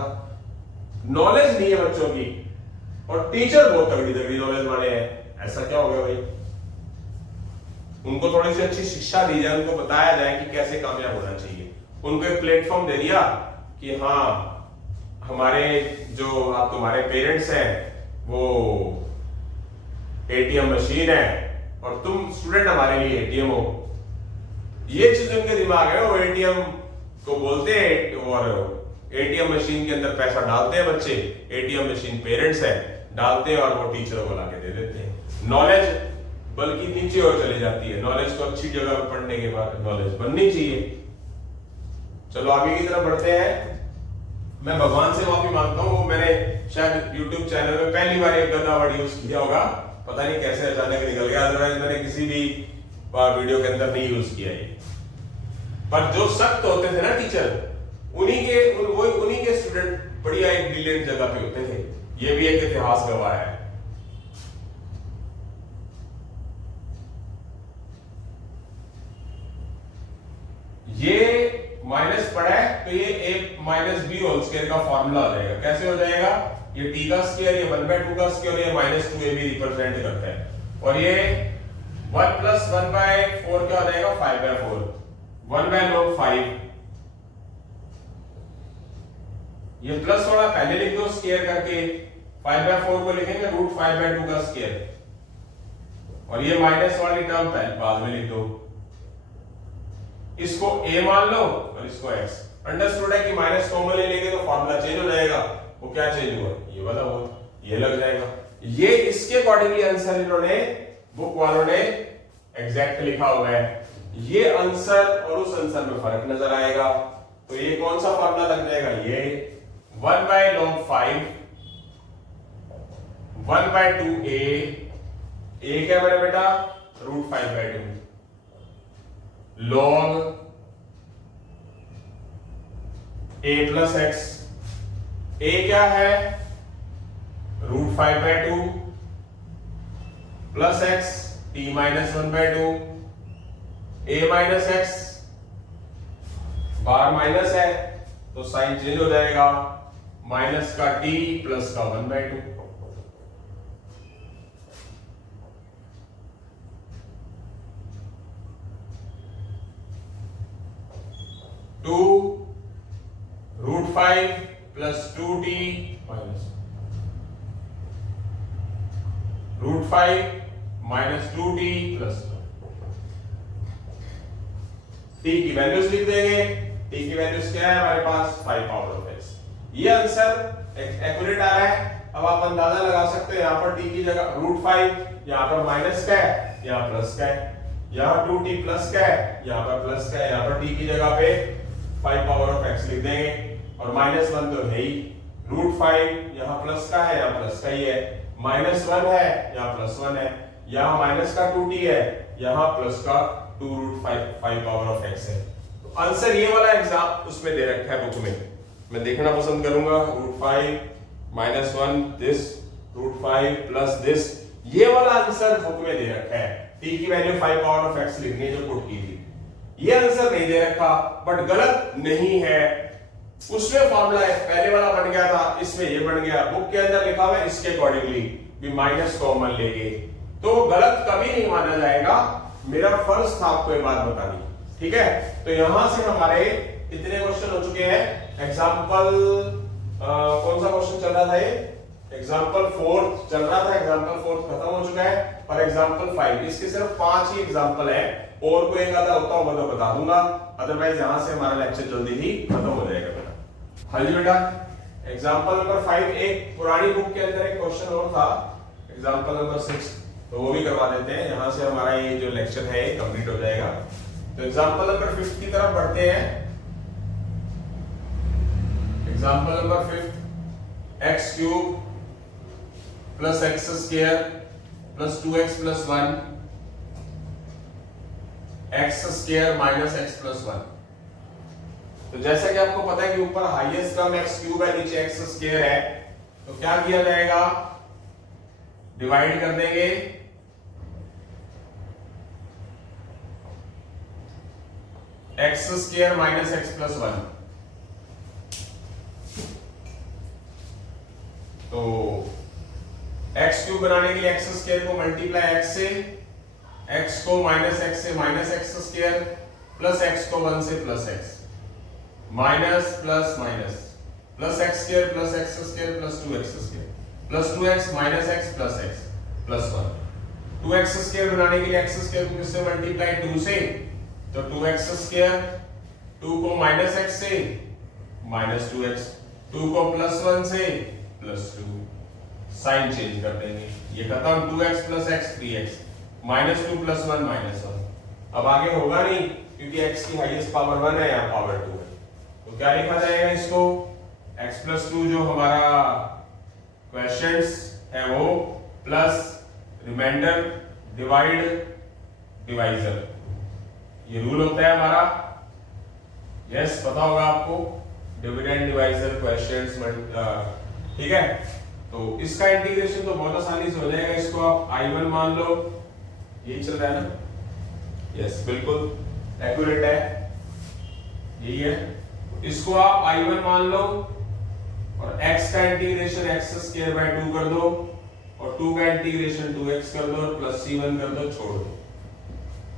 नॉलेज नहीं है बच्चों की, और टीचर बहुत तगड़ी नॉलेज वाले हैं। ऐसा क्या हो गया भाई? उनको थोड़ी सी अच्छी शिक्षा दी जाए, उनको बताया जाए कि कैसे कामयाब होना चाहिए, उनको एक प्लेटफॉर्म दे दिया कि हाँ हमारे जो आप तुम्हारे पेरेंट्स हैं वो एटीएम मशीन है और तुम स्टूडेंट हमारे लिए एटीएम हो। ये चीज उनके दिमाग है, वो एटीएम को बोलते हैं और एटीएम मशीन के अंदर पैसा डालते हैं बच्चे, एटीएम मशीन पेरेंट्स है, डालते हैं और वो टीचर को लाके दे देते हैं। नॉलेज बल्कि नीचे और चली जाती है। नॉलेज को अच्छी जगह पर पढ़ने के बाद नॉलेज बननी चाहिए। चलो आगे की तरफ बढ़ते हैं। मैं भगवान से माफी मांगता हूँ, मैंने शायद YouTube चैनल में पहली बार एक गंदा वर्ड यूज किया होगा, पता नहीं कैसे अचानक निकल गया, अदरवाइज मैंने किसी भी वीडियो के अंदर नहीं यूज किया ये। पर जो सख्त होते थे ना टीचर, उन्हीं के स्टूडेंट बढ़िया एक ब्रिलियंट जगह पे होते थे। ये भी एक इतिहास गवाह है। ये माइनस पड़ा है तो ये a minus b whole square का फॉर्मूला हो जाएगा। कैसे हो जाएगा? ये t का स्क्वायर, ये 1/2 का स्क्वायर, ये -2a भी रिप्रेजेंट करता है। और ये 1 + 1/4 क्या हो जाएगा? 5/4। 1/log5। ये प्लस वाला पहले लिख दो स्क्वायर करके, 5/4 को लिखेंगे √5/2 का स्क्वायर, और ये माइनस वाली टर्म बाद में लिख दो। इसको a मान लो और इसको x। अंडरस्टूड है कि माइनस कॉमन ले लेंगे तो फॉर्मूला चेंज हो जाएगा। वो क्या चेंज हुआ? ये वाला हुआ, ये लग जाएगा। ये इसके अकॉर्डिंगली आंसर इन्होंने बुक वालों ने एग्जैक्ट लिखा हुआ है। ये आंसर और उस आंसर में फर्क नजर आएगा। तो ये कौन सा फॉर्मूला लग जाएगा? ये 1/log5 1/2a, a क्या मेरा बेटा? √5/2 log a + x। a क्या है? √5/2 plus x t - 1/2। a - x bar minus है तो साइन चेंज हो जाएगा, माइनस का t प्लस का 1/2। Two √5 + 2t minus √5 - 2t plus t की वैल्यूज लिख देंगे। t की वैल्यूज क्या है हमारे पास? 5/x। ये आंसर एक्यूरेट आ रहा है। अब आप अंदाजा लगा सकते हैं, यहां पर t की जगह √5, यहां पर माइनस का है, यहां प्लस का है, यहां 2t प्लस का है, यहां पर प्लस का है, यहां पर t की जगह पे 5/x लिख देंगे, और -1 तो है ही। √5 यहाँ प्लस का है, यहाँ प्लस का ही है, -1 है, यहाँ +1 है, यहाँ माइनस का 2t है, यहाँ प्लस का 2√5/x है। तो आंसर ये वाला एग्जाम उसमें दे रखा है बुक में, मैं देखना पसंद करूंगा। √5 -1 दिस, √5 प्लस दिस, ये वाला आंसर बुक में दे रखा है। t की वैल्यू 5/x लिखनी है जो पुट की थी। ये आंसर नहीं दे रखा, बट गलत नहीं है। उसमें फॉर्मूला है, पहले वाला बन गया था, इसमें ये बन गया। बुक के अंदर लिखा हुआ है इसके अकॉर्डिंगली भी माइनस कॉमन लेंगे, तो गलत कभी नहीं माना जाएगा। मेरा फर्ज था आपको ये बात बतानी, ठीक है। तो यहां से हमारे इतने क्वेश्चन हो चुके हैं। एग्जाम्पल कौन सा क्वेश्चन चल रहा था? ये एग्जाम्पल 4 चल रहा था। एग्जाम्पल 4 खत्म हो चुका है, और एग्जाम्पल 5, इसके सिर्फ 5 ही एग्जाम्पल है। और कोई एक आधा होता होगा तो बता दूंगा, अदरवाइज यहां से हमारा लेक्चर जल्दी ही खत्म हो जाएगा बेटा। हाँ जी बेटा, एग्जाम्पल नंबर 5 एक पुरानी बुक के अंदर एक क्वेश्चन और था, एग्जाम्पल नंबर 6, तो वो भी करवा देते हैं। यहां से हमारा ये जो लेक्चर है कंप्लीट हो जाएगा। तो एग्जाम्पल नंबर 5 की तरफ बढ़ते हैं। Example number 5, x³ + x² + 2x + 1 x² - x + 1। तो जैसा कि आपको पता है कि ऊपर हाईएस्ट टर्म x³ है, नीचे x² है, तो क्या किया जाएगा? डिवाइड कर देंगे x² - x + 1। तो x³ बनाने के लिए x² को मल्टीप्लाई x से, x को -x से -x² प्लस x को 1 से +x, minus plus minus plus x² + x² + 2x² + 2x - x + x + 1। 2x² बनाने के लिए x² को किससे मल्टीप्लाई? 2 से, तो 2x², 2 को -x से -2x, 2 को +1 से +2, साइन चेंज कर देंगे, ये खत्म। 2x + x 3x, -2 + 1 -1। अब आगे होगा नहीं क्योंकि x की हाईएस्ट पावर 1 है, यहाँ पावर 2 है, तो क्या लिखा जाएगा इसको? x प्लस 2 जो हमारा क्वेश्चंस है वो, प्लस रिमाइंडर डिवाइड डिवाइजर, ये रूल होता है हमारा। यस, पता होगा आपको, डिविडेंड डिवाइजर क्वेश्चंस, ठीक है। तो इसका इंटीग्रेशन तो बहुत आसानी से हो जाएगा। इसको आप I1 मान लो, यही चल रहा है ना? यस, बिल्कुल एक्यूरेट है, यही है। इसको आप I1 मान लो और x का इंटीग्रेशन x स्क्वायर बाय 2 कर दो और 2 का इंटीग्रेशन 2x कर दो और प्लस C1 कर दो, छोड़ दो।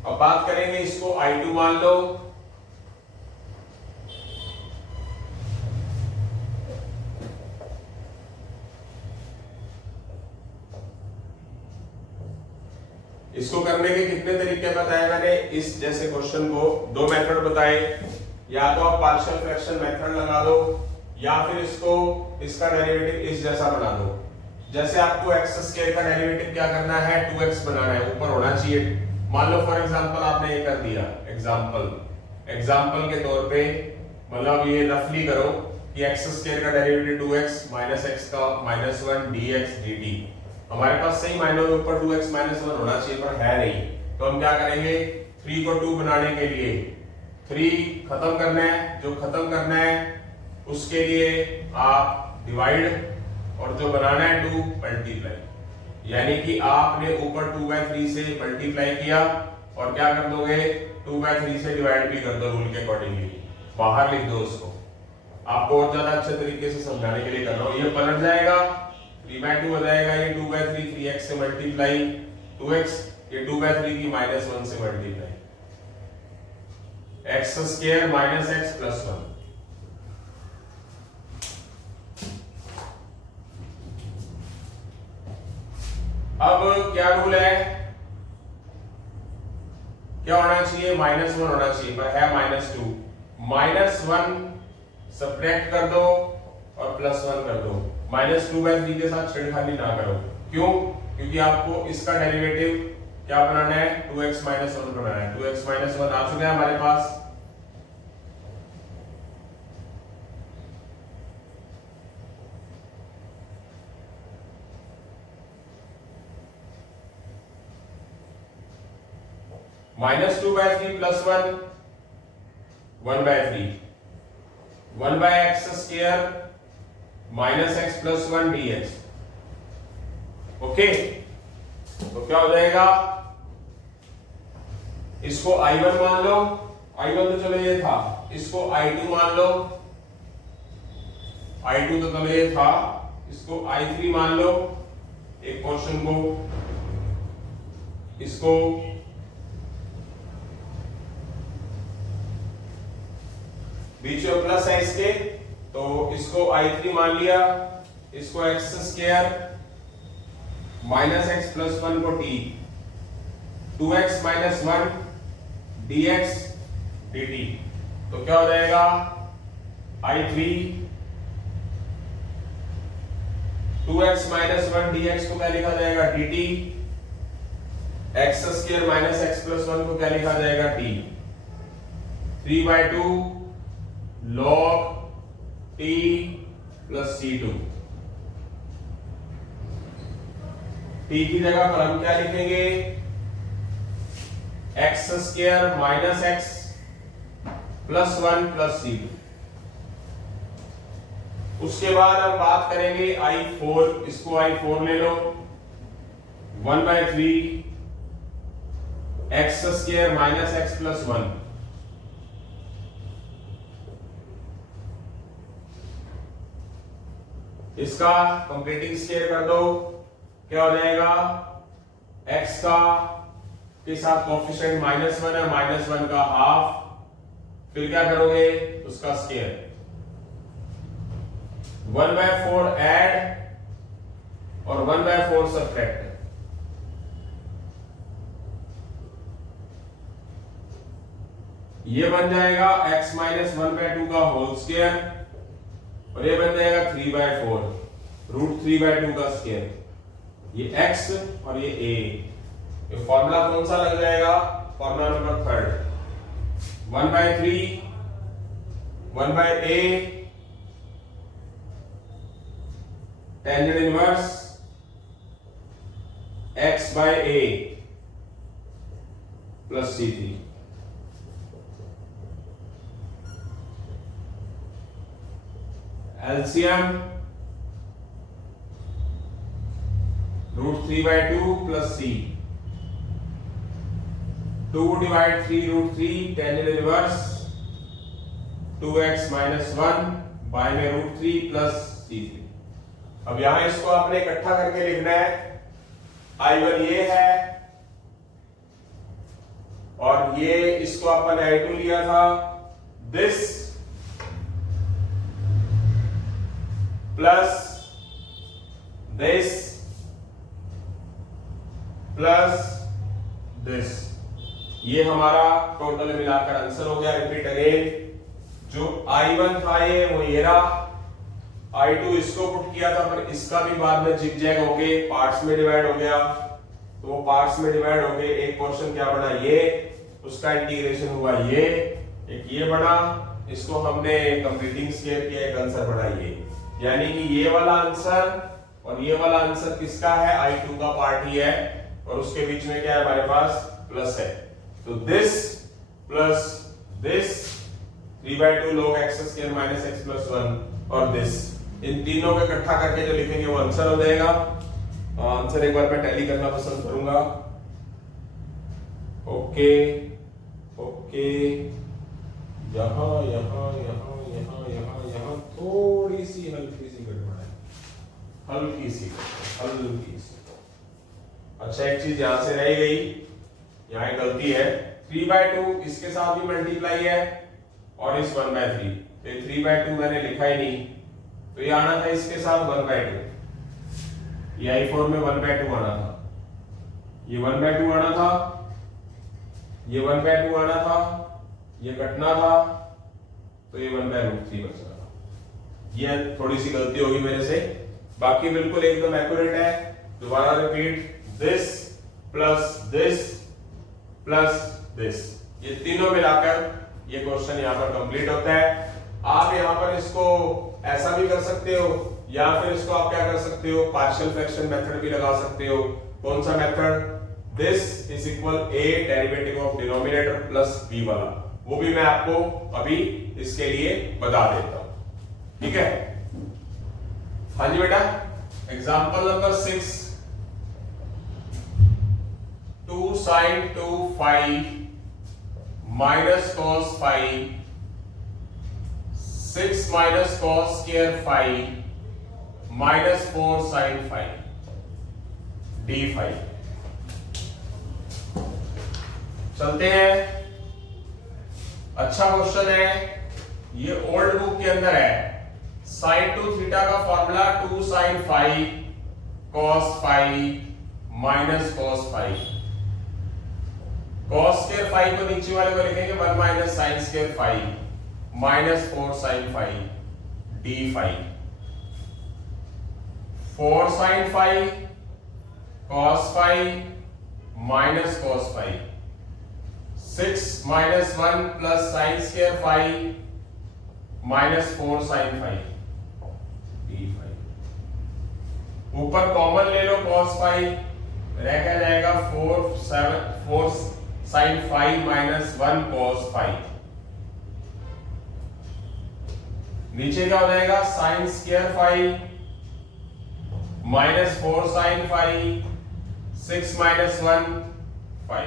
अब बात करेंगे, इसको I2 मान लो, इसको करने के कितने तरीके बताए मैंने इस जैसे क्वेश्चन को, दो मेथड बताए। या तो आप पार्शियल फ्रैक्शन मेथड लगा दो या फिर इसको, इसका डेरिवेटिव इस जैसा बना दो। जैसे आपको x स्क्वायर का डेरिवेटिव क्या करना है, 2x बनाना है, ऊपर होना चाहिए। मान लो फॉर एग्जांपल आपने ये कर दिया, एग्जांपल के तौर पे, मतलब ये रफली करो कि x स्क्वायर का डेरिवेटिव 2x माइनस x का माइनस 1 dx dt। हमारे पास सही मायनों में ऊपर 2x माइनस 1 होना चाहिए पर है नहीं, तो हम क्या करेंगे, 3 को 2 बनाने के लिए 3 खत्म करना है, जो खत्म करना है उसके लिए आप डिवाइड और जो बनाना है 2 मल्टीप्लाई, यानी कि आपने ऊपर 2/3 से मल्टीप्लाई किया और क्या कर दोगे, 2/3 से डिवाइड भी कर दो रूल के अकॉर्डिंगली, बाहर लिख दो उसको। आपको और ज्यादा अच्छे तरीके से समझाने के लिए कर रहा हूं। ये पलट जाएगा, 3/2 हो जाएगा, ये 2/3 3x से मल्टीप्लाई 2x, ये 2/3 की -1 से multiply, x square minus x plus 1। अब क्या रूल है, क्या होना चाहिए, -1 होना चाहिए, पर है -2। -1 सब्ट्रैक्ट कर दो और +1 कर दो। -2/3 के साथ छेड़खानी ना करो। क्यों? क्योंकि आपको इसका डेरिवेटिव क्या बनाना है, 2x माइनस 1 बनाना है। 2x माइनस 1 आ चुका है हमारे पास। -2/3 plus 1 1/3 1/x square minus x plus 1 dx। Okay, तो क्या हो जाएगा, इसको I1 मान लो, I1 तो चलो ये था, इसको I2 मान लो, I2 तो चलो ये था, इसको I3 मान लो, एक पोर्शन को, इसको बीच में प्लस है इसके, तो इसको I3 मान लिया, इसको x square minus x plus 1 को t, 2x minus 1 dx dt। तो क्या हो जाएगा, I3 2x माइनस 1 dx को क्या लिखा जाएगा, dt, x square minus x plus 1 को क्या लिखा जाएगा, t, 3/2 log t plus c2। t की जगह पर हम क्या लिखेंगे, x square minus x plus 1 plus c2। उसके बाद हम बात करेंगे I4, इसको I4 ले लो, 1/3 x square minus x plus 1। इसका कंप्लीटिंग स्क्वायर कर दो, क्या हो जाएगा, x का के साथ कोएफिशिएंट -1 है, -1 का हाफ, फिर क्या करोगे, उसका स्क्वायर, 1/4 ऐड और 1/4 सब्ट्रैक्ट। ये बन जाएगा x माइनस 1/2 का होल स्क्वायर और ये बन जाएगा 3/4 √3/2 का स्क्वायर। ये x और ये a, ये फॉर्मूला कौन सा लग जाएगा, formula number 3, 1/3 1/a tangent inverse x by a plus c3। LCM √3/2 plus c। 2 divide 3 √3 tangent inverse 2x minus 1 by में √3 plus c3। अब यहां इसको आपने इकट्ठा करके लिखना है। I1 ये है और ये इसको अपन I2 लिया था। This plus this plus this, ये हमारा टोटल मिलाकर आंसर हो गया। रिपीट अगेन, जो I1 था वो ये रहा, I2 इसको पुट किया था, पर इसका भी बाद में जिगजैग हो गए, पार्ट्स में डिवाइड हो गया। तो वो पार्ट्स में डिवाइड हो गए, एक पोर्शन क्या बना ये, उसका इंटीग्रेशन हुआ ये, एक ये बना, इसको हमने कंप्लीटिंग स्केयर किया, एक आंसर बना ये। यानी कि ये वाला आंसर और ये वाला आंसर किसका है, I2 का पार्ट ही है, और उसके बीच में क्या है हमारे पास, प्लस है। तो this plus this 3/2 log x square minus x plus 1 और दिस, इन तीनों को इकट्ठा करके जो लिखेंगे वो आंसर हो जाएगा। आंसर एक बार मैं टैली करना पसंद करूंगा। ओके ओके, यहां यहां यहां यहां यहां यहां थोड़ी सी हल्की सी गड़बड़ है, हल्की सी। अच्छा, एक चीज यहां से रह गई, यहां गलती है। 3/2 इसके साथ भी मल्टीप्लाई है और इस 1/3, तो 3/2 मैंने लिखा ही नहीं, तो ये आना था इसके साथ 1/2। ये I4 में 1/2 आना था, ये 1/2 आना था, ये 1/2 आना था, ये कटना था, तो ये 1/√3 बच रहा था। ये थोड़ी सी गलती होगी मेरे से, बाकी बिल्कुल एकदम एक्यूरेट है। दोबारा repeat, this plus this plus this, ये तीनों मिलाकर ये क्वेश्चन यहाँ पर कंप्लीट होता है। आप यहाँ पर इसको ऐसा भी कर सकते हो, या फिर इसको आप क्या कर सकते हो, पार्शियल फ्रैक्शन मेथड भी लगा सकते हो। कौन सा method, this is equal a derivative of denominator plus b वाला, वो भी मैं आपको अभी इसके लिए बता देता हूं, ठीक है। हाँ जी बेटा, example number 6, 2 sin 2 phi minus cos phi 6 minus cos square phi minus 4 sin phi d phi। चलते हैं, अच्छा क्वेश्चन है, ये ओल्ड बुक के अंदर है। sin 2 थीटा का formula 2 sin phi cos phi minus cos phi, cos square phi को नीचे वाले को लिखेंगे 1 minus sin square phi minus 4 sin phi d phi। 4 sin phi cos phi minus cos phi, 6 minus 1 plus sin square phi minus 4 sin phi d phi। ऊपर common ले लो cos phi, रह क्या जाएगा 4 sin phi minus 1 cos phi, नीचे क्या हो जाएगा sin square phi minus 4 sin phi 6 minus 1 phi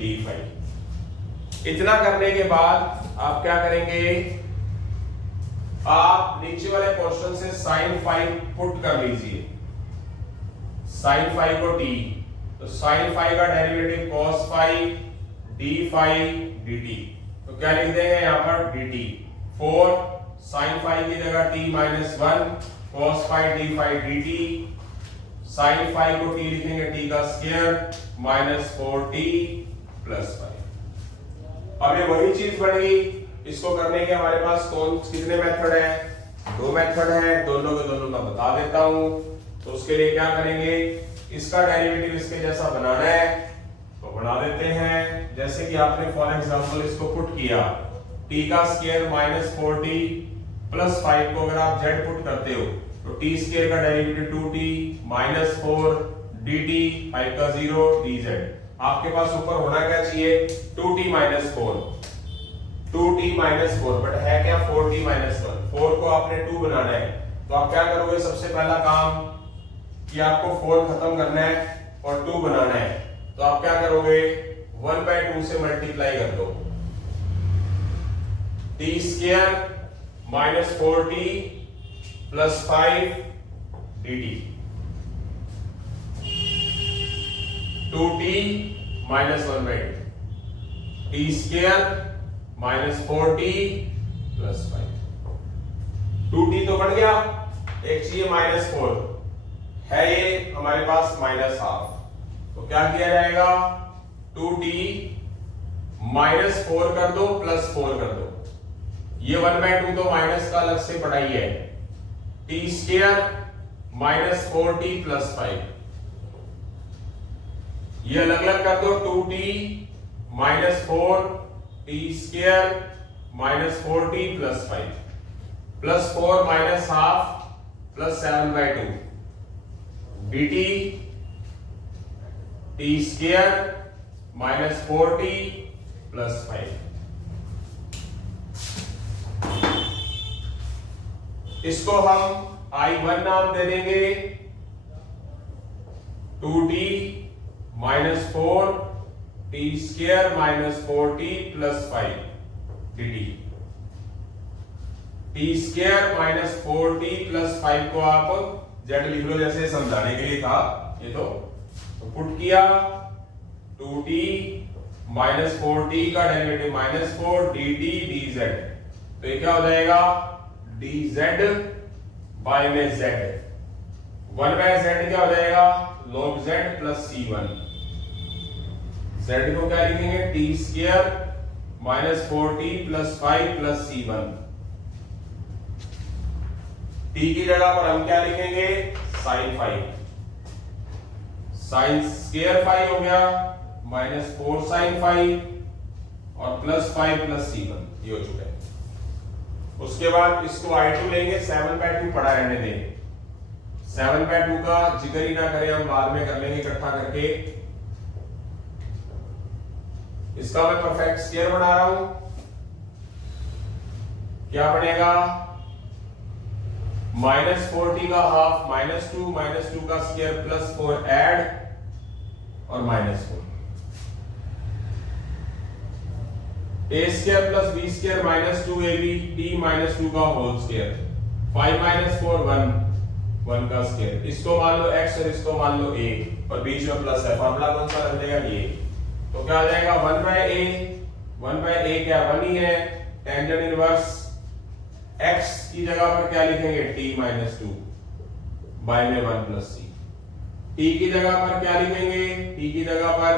d phi। इतना करने के बाद आप क्या करेंगे, आप नीचे वाले पोर्शन से sin phi पुट कर लीजिए, sin phi को t, तो sin phi का derivative cos phi d phi dt, तो क्या लिख देंगे यहाँ पर dt। 4 sin phi की जगह t minus 1 cos phi d phi dt, sin phi को t लिखेंगे t का square minus 4t plus phi। अब ये वही चीज बन गई, इसको करने के हमारे पास कितने मेथड है, 2 मेथड है, दोनों के दोनों का बता देता हूं। तो उसके लिए क्या करेंगे, इसका डेरिवेटिव इसके जैसा बनाना है तो बना देते हैं। जैसे कि आपने फॉर एग्जांपल इसको पुट किया, t का स्क्वायर minus 4t प्लस 5 को अगर आप z पुट करते हो तो टी स्क्वायर का डेरिवेटिव 2t माइनस 4 dt 5 का 0 dz। आपके पास ऊपर होना क्या चाहिए 2t minus 4, 2t minus 4, but है क्या 4t माइनस 1। 4 को आपने 2 बनाना है, तो आप क्या करोगे, सबसे पहला काम कि आपको 4 खत्म करना है और 2 बनाना है, तो आप क्या करोगे 1/2 से मल्टीप्लाई कर दो, T square minus 4t plus 5 dt, 2t minus 1/2, T square minus 4t plus 5, 2t तो बढ़ गया, एक चाहिए माइनस 4 है, ये हमारे पास माइनस हाफ, तो क्या किया जाएगा 2t माइनस 4 कर दो प्लस 4 कर दो, ये 1/2 तो माइनस का अलग से पढ़ाई है, T square minus 4t plus 5, ये अलग अलग कर दो, 2t minus 4 T square minus 4t plus 5 plus 4 minus half plus 7/2 dt T square minus 4t plus 5। इसको हम I1 नाम दे देंगे, 2t minus 4 T square minus 4t plus 5 dt, T square minus 4t plus 5 को आप z लिख लो, जैसे समझाने के लिए था ये, तो पुट किया 2t माइनस 4t का डेरिवेटिव माइनस 4 dt dz, तो ये क्या हो जाएगा dz बाय में z, 1/z क्या हो जाएगा log z plus c1, z को क्या लिखेंगे T square minus 4t plus 5 plus c1, t की जगह पर हम क्या लिखेंगे sin 5, sin स्क्वायर 5 हो गया माइनस 4 sin 5 और प्लस 5 प्लस c1, ये हो चुका है। उसके बाद इसको I2 लेंगे, 7/2 पढ़ा रहने दें, 7/2 का जिक्र ही ना करें, हम बाद में कर लेंगे इकट्ठा करके। इसका मैं परफेक्ट स्क्वायर बना रहा हूं, क्या बनेगा माइनस 4t का हाफ माइनस 2 का स्क्वायर प्लस 4 ऐड और minus 4, a square plus b square minus 2ab t minus 2 का होल स्क्वायर, 5 माइनस 4 1 का स्क्वायर, इसको मान लो x और इसको मान लो a और बीच में प्लस है, फार्मूला कौन सा रख देगा ये, तो क्या आ जाएगा 1/a क्या 1 ही है, टेंजेंट इनवर्स x की जगह पर क्या लिखेंगे t माइनस 2 बाय में 1 प्लस c, t की जगह पर क्या लिखेंगे, t की जगह पर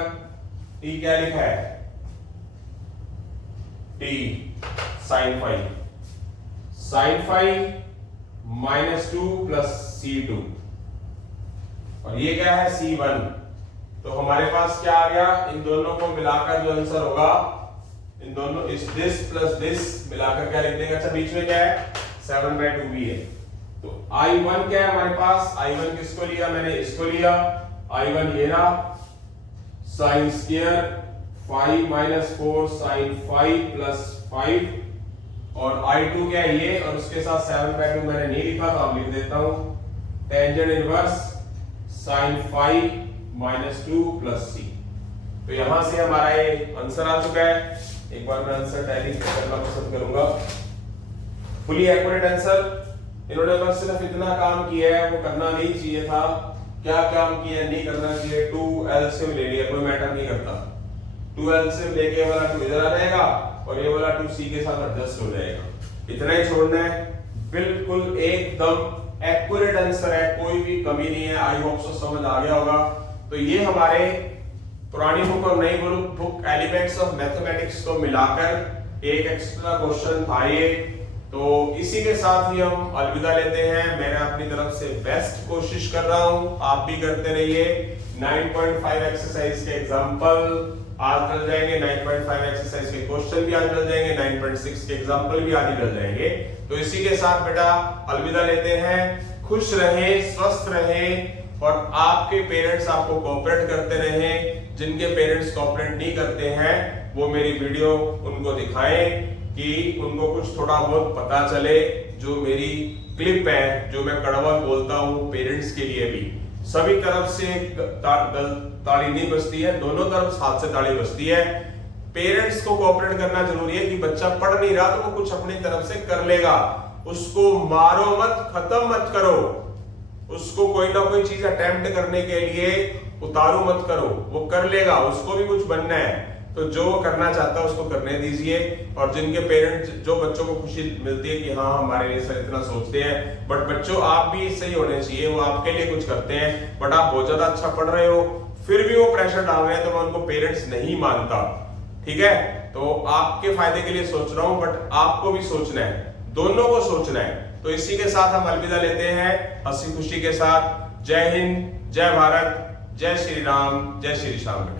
t क्या लिखा है t sin 5 minus 2 plus c2 और ये क्या है c1, तो हमारे पास क्या आ गया, इन दोनों को मिलाकर जो आंसर होगा, इन दोनों इस दिस प्लस दिस मिलाकर क्या लिख देंगे, अच्छा बीच में क्या है 7/2 भी है, तो I1 क्या है हमारे पास, I1 किसको लिया मैंने, इसको लिया, I1 ये रहा sin square 5 minus 4 sin 5 plus 5 और I2 क्या है ये, और उसके साथ 7/2 मैंने नहीं लिखा तो अब लिख देता हूं, tangent inverse sin 5 minus 2 plus c, तो यहां से हमारा ये आंसर आ चुका है। एक बार मैं आंसर टैली करना पसंद करूंगा, फुली एक्यूरेट आंसर। इन्होंने बस सिर्फ इतना काम किया है, वो करना नहीं चाहिए था, क्या काम किया नहीं करना चाहिए, 2 एलसीएम ले लिया, कोई मैटर नहीं करता, 2 एलसीएम लेके वाला 2 इधर आ जाएगा और ये वाला 2 सी के साथ एडजस्ट हो जाएगा, इतना ही छोड़ना है, बिल्कुल एकदम एक्यूरेट आंसर है, कोई भी कमी नहीं है। आई होप सो समझ आ गया होगा। तो ये हमारे पुरानी बुक और नई बुक एलिमेंट्स ऑफ मैथमेटिक्स को मिलाकर एक एक्स्ट्रा क्वेश्चन था ये। तो इसी के साथ ही हम अलविदा लेते हैं। मैं अपनी तरफ से बेस्ट कोशिश कर रहा हूं, आप भी करते रहिए। 9.5 एक्सरसाइज के एग्जांपल आज डल जाएंगे, 9.5 एक्सरसाइज के क्वेश्चन भी आज डल जाएंगे, 9.6 के एग्जांपल भी आज ही डल जाएंगे। तो इसी के साथ बेटा अलविदा लेते हैं। खुश रहे, स्वस्थ रहे और आपके पेरेंट्स आपको कोऑपरेट करते रहे। जिनके पेरेंट्स कोऑपरेट नहीं करते हैं वो मेरी वीडियो उनको दिखाएं कि उनको कुछ थोड़ा बहुत पता चले। जो मेरी क्लिप है, जो मैं कड़वा बोलता हूं पेरेंट्स के लिए भी, सभी तरफ से ताली नहीं बजती है, दोनों तरफ हाथ से ताली बजती है। पेरेंट्स को कोऑपरेट करना जरूरी है कि बच्चा पढ़ नहीं रहा तो वो कुछ अपनी तरफ से कर लेगा। उसको मारो मत, खत्म मत करो, उसको कोई ना कोई चीज अटेम्प्ट करने के लिए उतारू मत करो, वो कर लेगा, उसको भी कुछ बनना है। तो जो वो करना चाहता है उसको करने दीजिए। और जिनके पेरेंट्स, जो बच्चों को खुशी मिलती है कि हाँ हमारे लिए सर इतना सोचते हैं, बट बच्चों आप भी सही होने चाहिए, वो आपके लिए कुछ करते हैं, बट आप बहुत ज्यादा अच्छा पढ़ रहे हो फिर भी वो प्रेशर डाल रहे हैं, तो मैं उनको पेरेंट्स नहीं मानता। ठीक है, तो आपके फायदे के लिए सोच रहा हूं, बट आपको भी सोचना है, दोनों को सोचना है। तो इसी के साथ हम अलविदा लेते हैं, हंसी खुशी के साथ। जय हिंद, जय भारत, जय श्री राम, जय श्री श्याम। बेटा